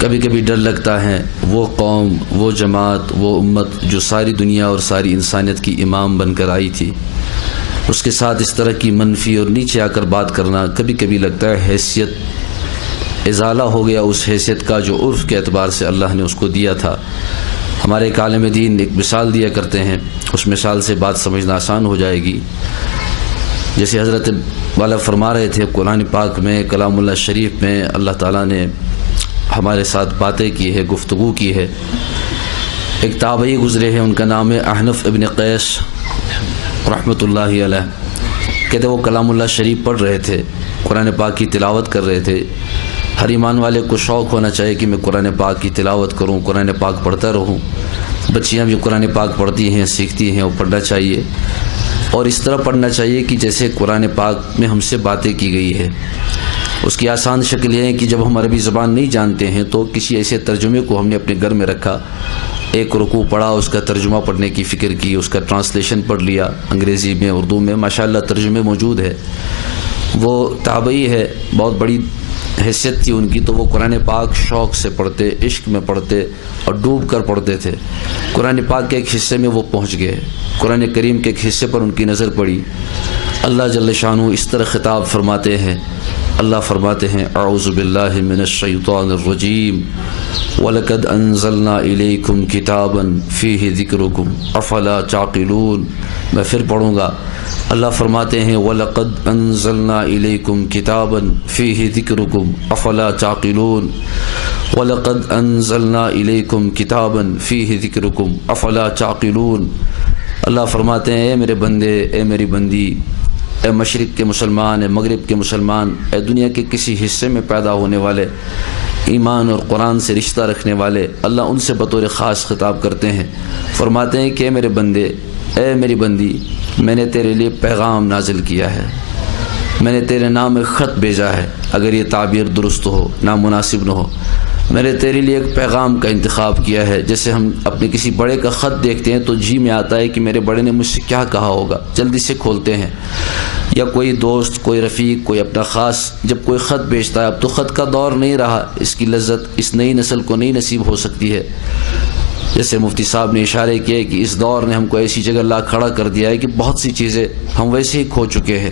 کبھی کبھی ڈر لگتا ہے وہ قوم, وہ جماعت, وہ امت جو ساری دنیا اور ساری انسانیت کی امام بن کر آئی تھی, اس کے ساتھ اس طرح کی منفی اور نیچے آ کر بات کرنا کبھی کبھی لگتا ہے حیثیت ازالہ ہو گیا اس حیثیت کا جو عرف کے اعتبار سے اللہ نے اس کو دیا تھا. ہمارے ایک عالم دین ایک مثال دیا کرتے ہیں، اس مثال سے بات سمجھنا آسان ہو جائے گی۔ جیسے حضرت والا فرما رہے تھے، قرآن پاک میں، کلام اللہ شریف میں اللہ تعالیٰ نے ہمارے ساتھ باتیں کی ہے، گفتگو کی ہے۔ ایک تابعی گزرے ہیں، ان کا نام ہے احنف ابن قیس رحمۃ اللہ علیہ۔ کہتے وہ کلام اللہ شریف پڑھ رہے تھے، قرآن پاک کی تلاوت کر رہے تھے۔ ہر ایمان والے کو شوق ہونا چاہیے کہ میں قرآن پاک کی تلاوت کروں، قرآن پاک پڑھتا رہوں۔ بچیاں بھی قرآن پاک پڑھتی ہیں، سیکھتی ہیں، وہ پڑھنا چاہیے، اور اس طرح پڑھنا چاہیے کہ جیسے قرآن پاک میں ہم سے باتیں کی گئی ہے۔ اس کی آسان شکل یہ ہے کہ جب ہم عربی زبان نہیں جانتے ہیں تو کسی ایسے ترجمے کو ہم نے اپنے گھر میں رکھا، ایک رکوع پڑھا، اس کا ترجمہ پڑھنے کی فکر کی، اس کا ٹرانسلیشن پڑھ لیا، انگریزی میں، اردو میں، ماشاءاللہ ترجمے موجود ہے۔ وہ تابعی ہے، بہت بڑی حیثیت تھی ان کی، تو وہ قرآن پاک شوق سے پڑھتے، عشق میں پڑھتے اور ڈوب کر پڑھتے تھے۔ قرآن پاک کے ایک حصے میں وہ پہنچ گئے، قرآن کریم کے ایک حصے پر ان کی نظر پڑی۔ اللہ جل شانہ اس طرح خطاب فرماتے ہیں، اللہ فرماتے ہیں اعوذ باللہ من الشیطان الرجیم وَلَقَدْ أَنزَلْنَا إِلَيْكُمْ كِتَابًا فِيهِ ذِكْرُكُمْ أَفَلَا تَعْقِلُونَ۔ میں پھر پڑھوں گا۔ اللہ فرماتے ہیں وَلَقَدْ أَنزَلْنَا إِلَيْكُمْ كِتَابًا فِيهِ ذِكْرُكُمْ أَفَلَا تَعْقِلُونَ وَلَقَدْ أَنزَلْنَا إِلَيْكُمْ كِتَابًا فِيهِ ذِكْرُكُمْ أَفَلَا تَعْقِلُونَ۔ اللہ فرماتے ہیں اے میرے بندے، اے میری بندی، اے مشرق کے مسلمان، اے مغرب کے مسلمان، اے دنیا کے کسی حصے میں پیدا ہونے والے، ایمان اور قرآن سے رشتہ رکھنے والے، اللہ ان سے بطور خاص خطاب کرتے ہیں۔ فرماتے ہیں کہ اے میرے بندے، اے میری بندی، میں نے تیرے لیے پیغام نازل کیا ہے، میں نے تیرے نام ایک خط بھیجا ہے، اگر یہ تعبیر درست ہو، نامناسب نہ ہو۔ میں نے تیرے لیے ایک پیغام کا انتخاب کیا ہے۔ جیسے ہم اپنے کسی بڑے کا خط دیکھتے ہیں تو جی میں آتا ہے کہ میرے بڑے نے مجھ سے کیا کہا ہوگا، جلدی سے کھولتے ہیں۔ یا کوئی دوست، کوئی رفیق، کوئی اپنا خاص جب کوئی خط بھیجتا ہے، اب تو خط کا دور نہیں رہا، اس کی لذت اس نئی نسل کو نہیں نصیب ہو سکتی ہے۔ جیسے مفتی صاحب نے اشارے کیا کہ اس دور نے ہم کو ایسی جگہ لا کھڑا کر دیا ہے کہ بہت سی چیزیں ہم ویسے ہی کھو چکے ہیں۔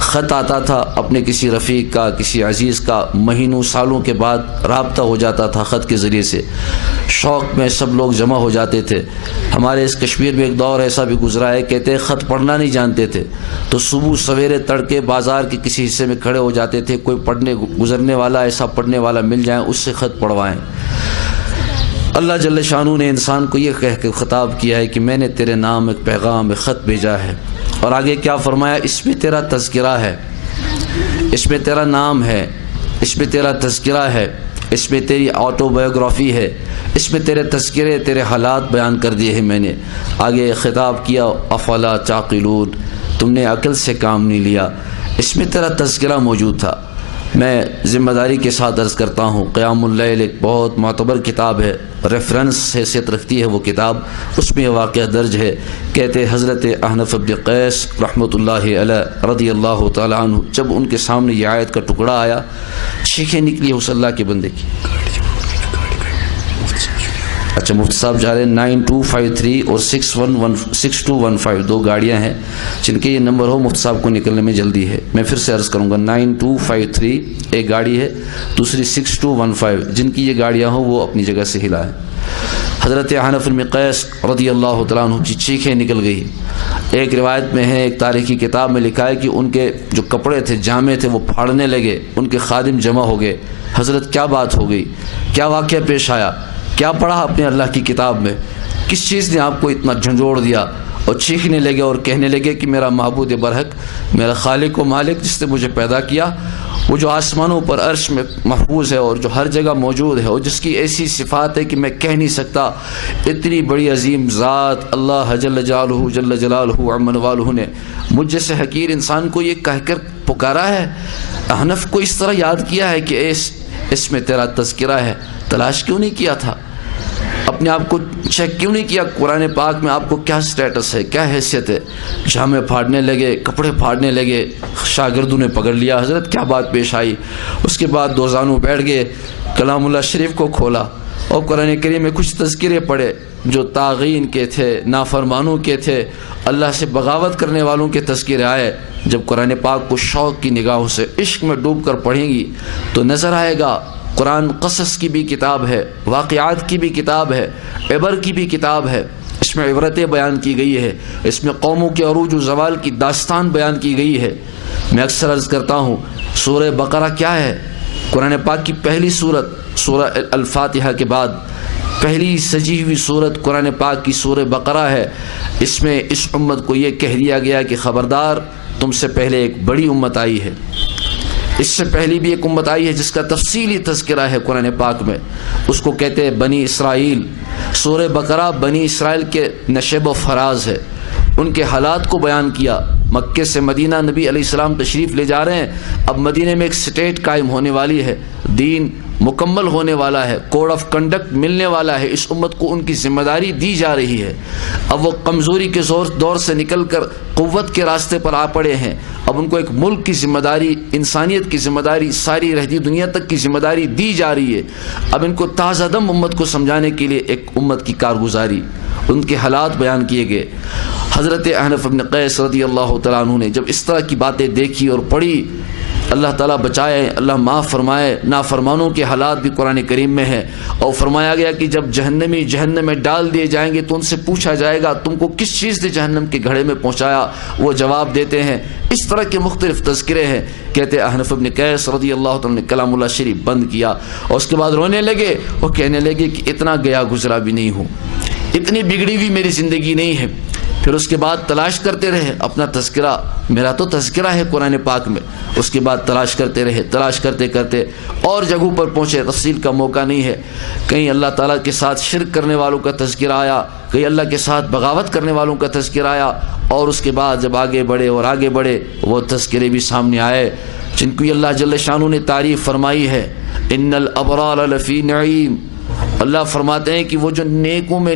خط آتا تھا اپنے کسی رفیق کا، کسی عزیز کا، مہینوں سالوں کے بعد رابطہ ہو جاتا تھا خط کے ذریعے سے، شوق میں سب لوگ جمع ہو جاتے تھے۔ ہمارے اس کشمیر میں ایک دور ایسا بھی گزرا ہے، کہتے ہیں خط پڑھنا نہیں جانتے تھے تو صبح سویرے تڑکے بازار کے کسی حصے میں کھڑے ہو جاتے تھے، کوئی پڑھنے گزرنے والا، ایسا پڑھنے والا مل جائے، اس سے خط پڑھوائیں۔ اللہ جل شانہ نے انسان کو یہ کہہ کے خطاب کیا ہے کہ میں نے تیرے نام ایک پیغام، ایک خط بھیجا ہے، اور آگے کیا فرمایا، اس میں تیرا تذکرہ ہے، اس میں تیرا نام ہے، اس میں تیرا تذکرہ ہے، اس میں تیری آٹو بایوگرافی ہے، اس میں تیرے تذکرے، تیرے حالات بیان کر دیے ہیں میں نے۔ آگے خطاب کیا افلا تعقلون، تم نے عقل سے کام نہیں لیا، اس میں تیرا تذکرہ موجود تھا۔ میں ذمہ داری کے ساتھ عرض کرتا ہوں، قیام اللیل ایک بہت معتبر کتاب ہے، ریفرنس حیثیت رکھتی ہے وہ کتاب، اس میں یہ واقعہ درج ہے۔ کہتے حضرت احنف بن قیس رحمۃ اللہ علیہ رضی اللہ تعالیٰ عنہ، جب ان کے سامنے یہ آیت کا ٹکڑا آیا، چیخیں نکلی اس اللہ کے بندے کی۔ اچھا مفتی صاحب جا رہے ہیں 9253 اور 6215، دو گاڑیاں ہیں جن کے یہ نمبر ہو، مفتی صاحب کو نکلنے میں جلدی ہے۔ میں پھر سے عرض کروں گا 9253 ایک گاڑی ہے، دوسری 6215، جن کی یہ گاڑیاں ہوں وہ اپنی جگہ سے ہلائیں۔ حضرت احنف بن قیس رضی اللہ تعالیٰ عنہ کی چیخیں نکل گئی۔ ایک روایت میں ہے، ایک تاریخی کتاب میں لکھا ہے کہ ان کے جو کپڑے تھے، جامے تھے، وہ پھاڑنے لگے، ان کے خادم جمع ہو گئے۔ حضرت کیا بات ہو گئی، کیا واقعہ پیش آیا، کیا پڑھا اپنے اللہ کی کتاب میں، کس چیز نے آپ کو اتنا جھنجھوڑ دیا؟ اور چیخنے لگے اور کہنے لگے کہ میرا معبود برحق، میرا خالق و مالک جس نے مجھے پیدا کیا، وہ جو آسمانوں پر عرش میں محفوظ ہے اور جو ہر جگہ موجود ہے، اور جس کی ایسی صفات ہے کہ میں کہہ نہیں سکتا، اتنی بڑی عظیم ذات اللہ جل جلالہ عمن والہ نے مجھ جیسے حقیر انسان کو یہ کہہ کر پکارا ہے۔ احنف کو اس طرح یاد کیا ہے کہ اس میں تیرا تذکرہ ہے، تلاش کیوں نہیں کیا تھا؟ اپنے آپ کو چیک کیوں نہیں کیا قرآن پاک میں آپ کو کیا سٹیٹس ہے، کیا حیثیت ہے؟ جامے پھاڑنے لگے، کپڑے پھاڑنے لگے، شاگردوں نے پکڑ لیا، حضرت کیا بات پیش آئی؟ اس کے بعد دو زانوں بیٹھ گئے، کلام اللہ شریف کو کھولا اور قرآن کریم میں کچھ تذکرے پڑھے جو طاغین کے تھے، نافرمانوں کے تھے، اللہ سے بغاوت کرنے والوں کے تذکرے آئے۔ جب قرآن پاک کو شوق کی نگاہوں سے عشق میں ڈوب کر پڑھیں گی تو نظر آئے گا قرآن قصص کی بھی کتاب ہے، واقعات کی بھی کتاب ہے، عبر کی بھی کتاب ہے۔ اس میں عبرتیں بیان کی گئی ہے، اس میں قوموں کے عروج و زوال کی داستان بیان کی گئی ہے۔ میں اکثر عرض کرتا ہوں سورہ بقرہ کیا ہے؟ قرآن پاک کی پہلی سورت، سورہ الفاتحہ کے بعد پہلی سجی ہوئی سورت قرآن پاک کی سورہ بقرہ ہے۔ اس میں اس امت کو یہ کہہ دیا گیا کہ خبردار، تم سے پہلے ایک بڑی امت آئی ہے، اس سے پہلی بھی ایک امت آئی ہے جس کا تفصیلی تذکرہ ہے قرآن پاک میں، اس کو کہتے ہیں بنی اسرائیل۔ سورہ بقرہ بنی اسرائیل کے نشب و فراز ہے، ان کے حالات کو بیان کیا۔ مکے سے مدینہ نبی علیہ السلام تشریف لے جا رہے ہیں، اب مدینہ میں ایک سٹیٹ قائم ہونے والی ہے، دین مکمل ہونے والا ہے، کوڈ آف کنڈکٹ ملنے والا ہے، اس امت کو ان کی ذمہ داری دی جا رہی ہے۔ اب وہ کمزوری کے دور سے نکل کر قوت کے راستے پر آ پڑے ہیں، اب ان کو ایک ملک کی ذمہ داری، انسانیت کی ذمہ داری، ساری رہتی دنیا تک کی ذمہ داری دی جا رہی ہے۔ اب ان کو تازہ دم امت کو سمجھانے کے لیے ایک امت کی کارگزاری، ان کے حالات بیان کیے گئے۔ حضرت احنف بن قیس رضی اللہ تعالیٰ عنہ نے جب اس طرح کی باتیں دیکھی اور پڑھی، اللہ تعالیٰ بچائے، اللہ معاف فرمائے، نافرمانوں کے حالات بھی قرآن کریم میں ہیں، اور فرمایا گیا کہ جب جہنمی جہنم میں ڈال دیے جائیں گے تو ان سے پوچھا جائے گا تم کو کس چیز نے جہنم کے گھڑے میں پہنچایا، وہ جواب دیتے ہیں۔ اس طرح کے مختلف تذکرے ہیں۔ کہتے احنف بن قیس رضی اللہ تعالیٰ نے کلام اللہ شریف بند کیا اور اس کے بعد رونے لگے، وہ کہنے لگے کہ اتنا گیا گزرا بھی نہیں ہوں، اتنی بگڑی ہوئی میری زندگی نہیں ہے۔ پھر اس کے بعد تلاش کرتے رہے اپنا تذکرہ، میرا تو تذکرہ ہے قرآن پاک میں۔ اس کے بعد تلاش کرتے رہے، تلاش کرتے کرتے اور جگہوں پر پہنچے، تفصیل کا موقع نہیں ہے۔ کہیں اللہ تعالیٰ کے ساتھ شرک کرنے والوں کا تذکرہ آیا، کہیں اللہ کے ساتھ بغاوت کرنے والوں کا تذکرہ آیا، اور اس کے بعد جب آگے بڑھے اور آگے بڑھے وہ تذکرے بھی سامنے آئے جن کو اللہ جل شانہ نے تعریف فرمائی ہے۔ ان الابرار لفی نعیم، اللہ فرماتے ہیں کہ وہ جو نیکوں میں